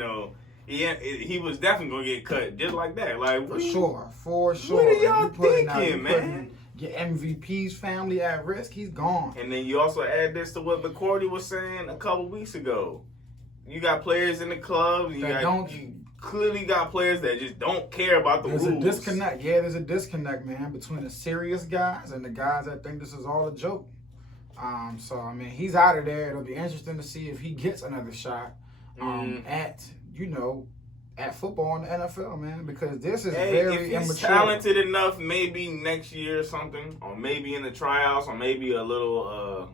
was definitely gonna get cut just like that. Like for sure. What are y'all thinking, man? Your MVP's family at risk, he's gone. And then you also add this to what McCourty was saying a couple weeks ago. You got players in the club. You clearly got players that just don't care about the rules. There's a disconnect. Yeah, there's a disconnect, man, between the serious guys and the guys that think this is all a joke. So, I mean, he's out of there. It'll be interesting to see if he gets another shot at football in the NFL, man, because this is very immature. If he's talented enough, maybe next year or something, or maybe in the tryouts, or maybe a little,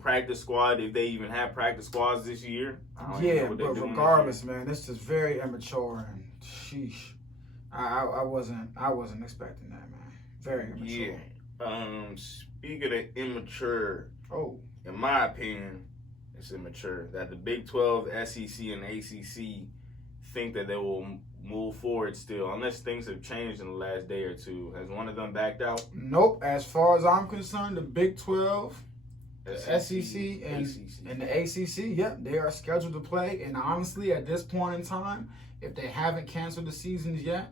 practice squad, if they even have practice squads this year. Yeah, but regardless, man, this is very immature, and sheesh. I wasn't expecting that, man. Very immature. Yeah. Speaking of immature, in my opinion, it's immature that the Big 12, SEC, and ACC think that they will move forward still, unless things have changed in the last day or two. Has one of them backed out? Nope. As far as I'm concerned, the Big 12, the SEC, and the ACC, they are scheduled to play. And honestly, at this point in time, if they haven't canceled the seasons yet,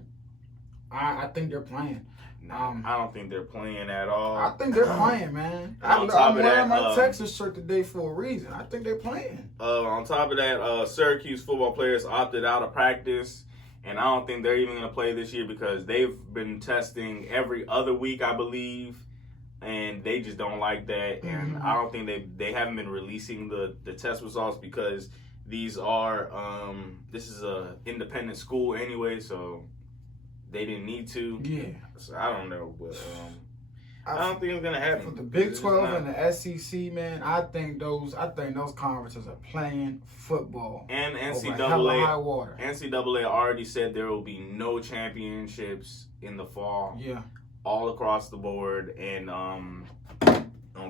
I think they're playing. I don't think they're playing at all. I think they're playing, man. I'm wearing my Texas shirt today for a reason. I think they're playing. On top of that, Syracuse football players opted out of practice, and I don't think they're even going to play this year because they've been testing every other week, I believe, and they just don't like that. And I don't think they haven't been releasing the test results because these are this is a independent school anyway, so they didn't need to. Yeah. So I don't know, but I don't think it's gonna happen. For the Big 12 and the SEC, man, I think those conferences are playing football. And NCAA already said there will be no championships in the fall. Yeah. All across the board, and on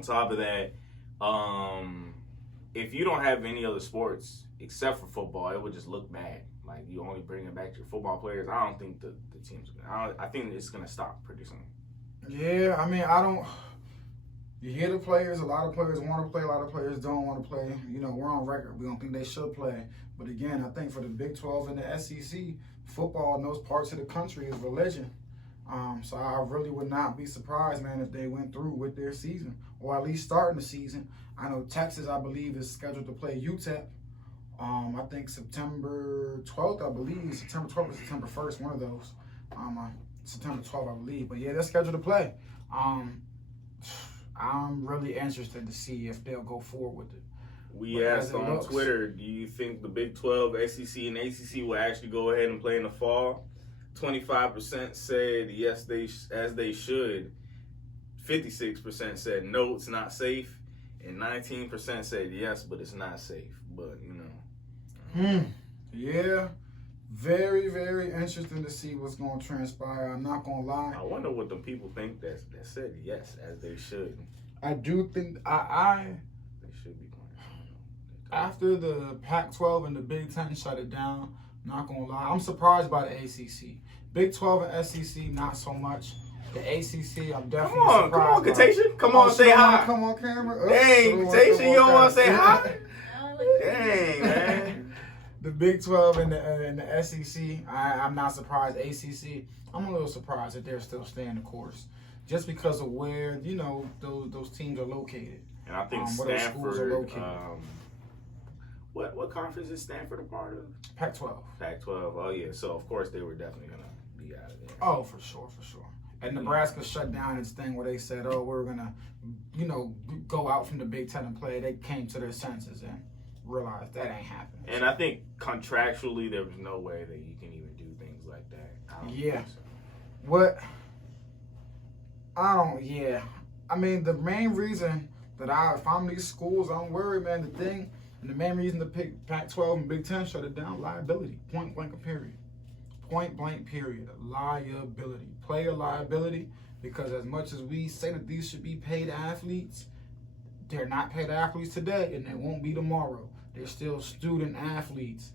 top of that, if you don't have any other sports except for football, it would just look bad. Like, you only bringing back your football players. I don't think the team's gonna. I think it's gonna stop pretty soon. Yeah, I mean, I don't. You hear the players. A lot of players want to play. A lot of players don't want to play. You know, we're on record. We don't think they should play. But again, I think for the Big 12 and the SEC, football in those parts of the country is religion. So I really would not be surprised, man, if they went through with their season, or at least starting the season. I know Texas, I believe, is scheduled to play UTEP. I think September 12th, I believe. September 12th or September 1st, one of those. September 12th, I believe. But yeah, they're scheduled to play. I'm really interested to see if they'll go forward with it. We asked on Twitter, do you think the Big 12, SEC, and ACC will actually go ahead and play in the fall? 25% said yes, as they should. 56% said no, it's not safe. And 19% said yes, but it's not safe. But, you know. Yeah. Very, very interesting to see what's going to transpire. I'm not going to lie. I wonder what the people think that said yes, as they should. I do think they should be playing. After the Pac-12 and the Big Ten shut it down, I'm not going to lie, I'm surprised by the ACC. Big 12 and SEC, not so much. The ACC, I'm definitely surprised. Come on, Katation. Come on, say hi. Come on, camera. Dang, Katation, you don't want to say hi? Dang, man. The Big 12 and the SEC, I'm not surprised. ACC, I'm a little surprised that they're still staying the course, just because of where, you know, those teams are located. And I think Stanford. What conference is Stanford a part of? Pac-12. Pac-12. Oh yeah. So of course they were definitely gonna be out of there. Oh, for sure. And Nebraska shut down its thing where they said, "Oh, we're gonna, you know, go out from the Big Ten and play." They came to their senses and realized that ain't happening. And I think contractually there was no way that you can even do things like that. I don't think so. What? I mean, the main reason that if I'm these schools, I'm worried, man. The main reason to pick Pac-12 and Big Ten shut it down, liability. Point blank period. Point blank period. Liability. Player liability. Because as much as we say that these should be paid athletes, they're not paid athletes today, and they won't be tomorrow. They're still student athletes.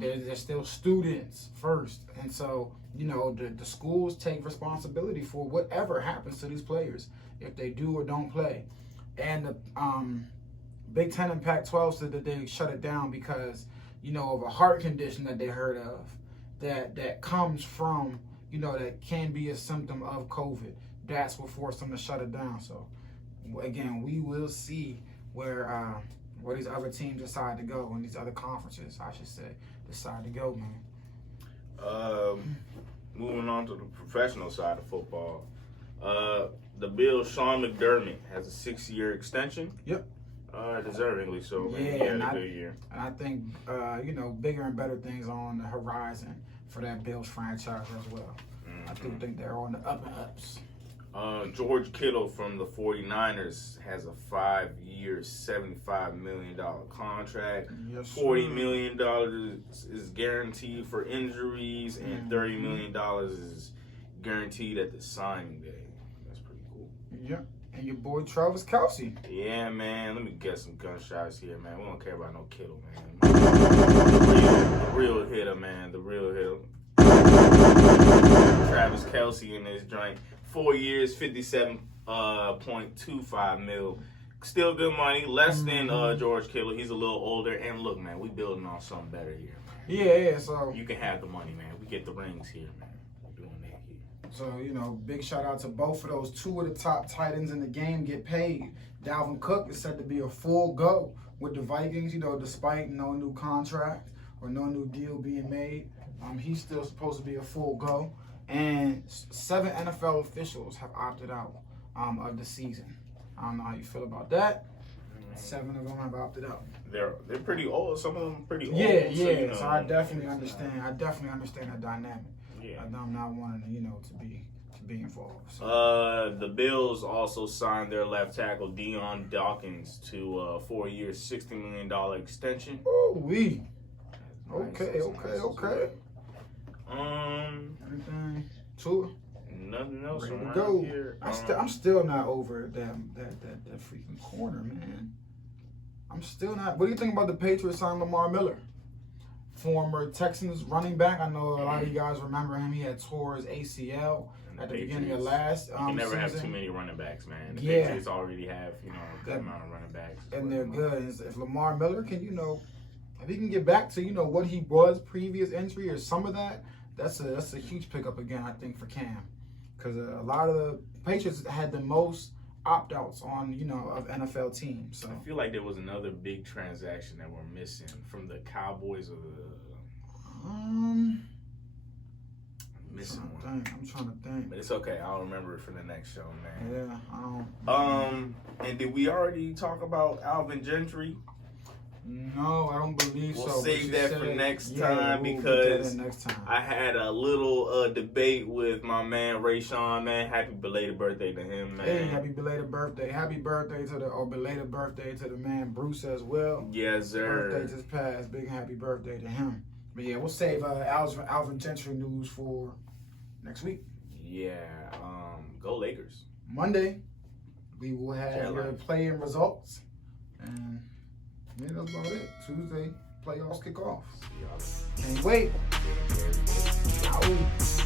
They're still students first. And so, you know, the schools take responsibility for whatever happens to these players if they do or don't play. And the Big Ten and Pac-12 said that they shut it down because, you know, of a heart condition that they heard of that comes from, you know, that can be a symptom of COVID. That's what forced them to shut it down. So, again, we will see where these other teams decide to go, and these other conferences, I should say, decide to go, man. Moving on to the professional side of football. The Bills' Sean McDermott has a 6-year extension. Yep. Deservingly so. Yeah, he had a good year. And I think, you know, bigger and better things are on the horizon for that Bills franchise as well. I do think they're on the up and ups. George Kittle from the 49ers has a 5-year, $75 million contract. Yes, $40 million is guaranteed for injuries, and $30 million is guaranteed at the signing day. That's pretty cool. Yep. And your boy Travis Kelce. Yeah, man. Let me get some gunshots here, man. We don't care about no Kittle, man. The real hitter, man. The real hitter. Travis Kelce in this joint. 4 years, $57.25 million. Still good money. Less than George Kittle. He's a little older. And look, man, we building on something better here. Yeah. So you can have the money, man. We get the rings here, man. We're doing that here. So, you know, big shout out to both of those. 2 of the top tight ends in the game get paid. Dalvin Cook is said to be a full go with the Vikings, you know, despite no new contract or no new deal being made. He's still supposed to be a full go. And 7 NFL officials have opted out of the season. I don't know how you feel about that. 7 of them have opted out. They're pretty old. Some of them are pretty old. Yeah. So, you know, so I definitely understand. That dynamic. Yeah. I'm not wanting, you know, to be involved. So. The Bills also signed their left tackle Deion Dawkins to a 4-year, $60 million extension. Oh, we. Nice. Okay. Anything? Tour? Nothing else Ready to around go. here. I'm still not over that freaking corner, man. I'm still not. What do you think about the Patriots signing Lamar Miller? Former Texans running back. I know a lot of you guys remember him. He had tore his ACL at the beginning of last You can never season. have too many running backs, man. The Patriots already have, a good amount of running backs. And they're good. If Lamar Miller can, if he can get back to, what he was previous injury or some of that, that's a huge pickup again, I think, for Cam. Because a lot of the Patriots had the most opt-outs on, of NFL teams. So I feel like there was another big transaction that we're missing from the Cowboys or the missing one. I'm trying to think. But it's okay. I'll remember it for the next show, man. Yeah. And did we already talk about Alvin Gentry? No, I don't believe so. We'll save that for next time because I had a little debate with my man Rayshawn, man. Happy belated birthday to him, man. Hey, happy belated birthday. Happy birthday belated birthday to the man Bruce as well. Yes, sir. Birthday just passed. Big happy birthday to him. But yeah, we'll save Alvin Gentry news for next week. Yeah. Go Lakers. Monday, we will have your play-in results. And yeah, that's about it. Tuesday, playoffs kick off. Can't wait. Out.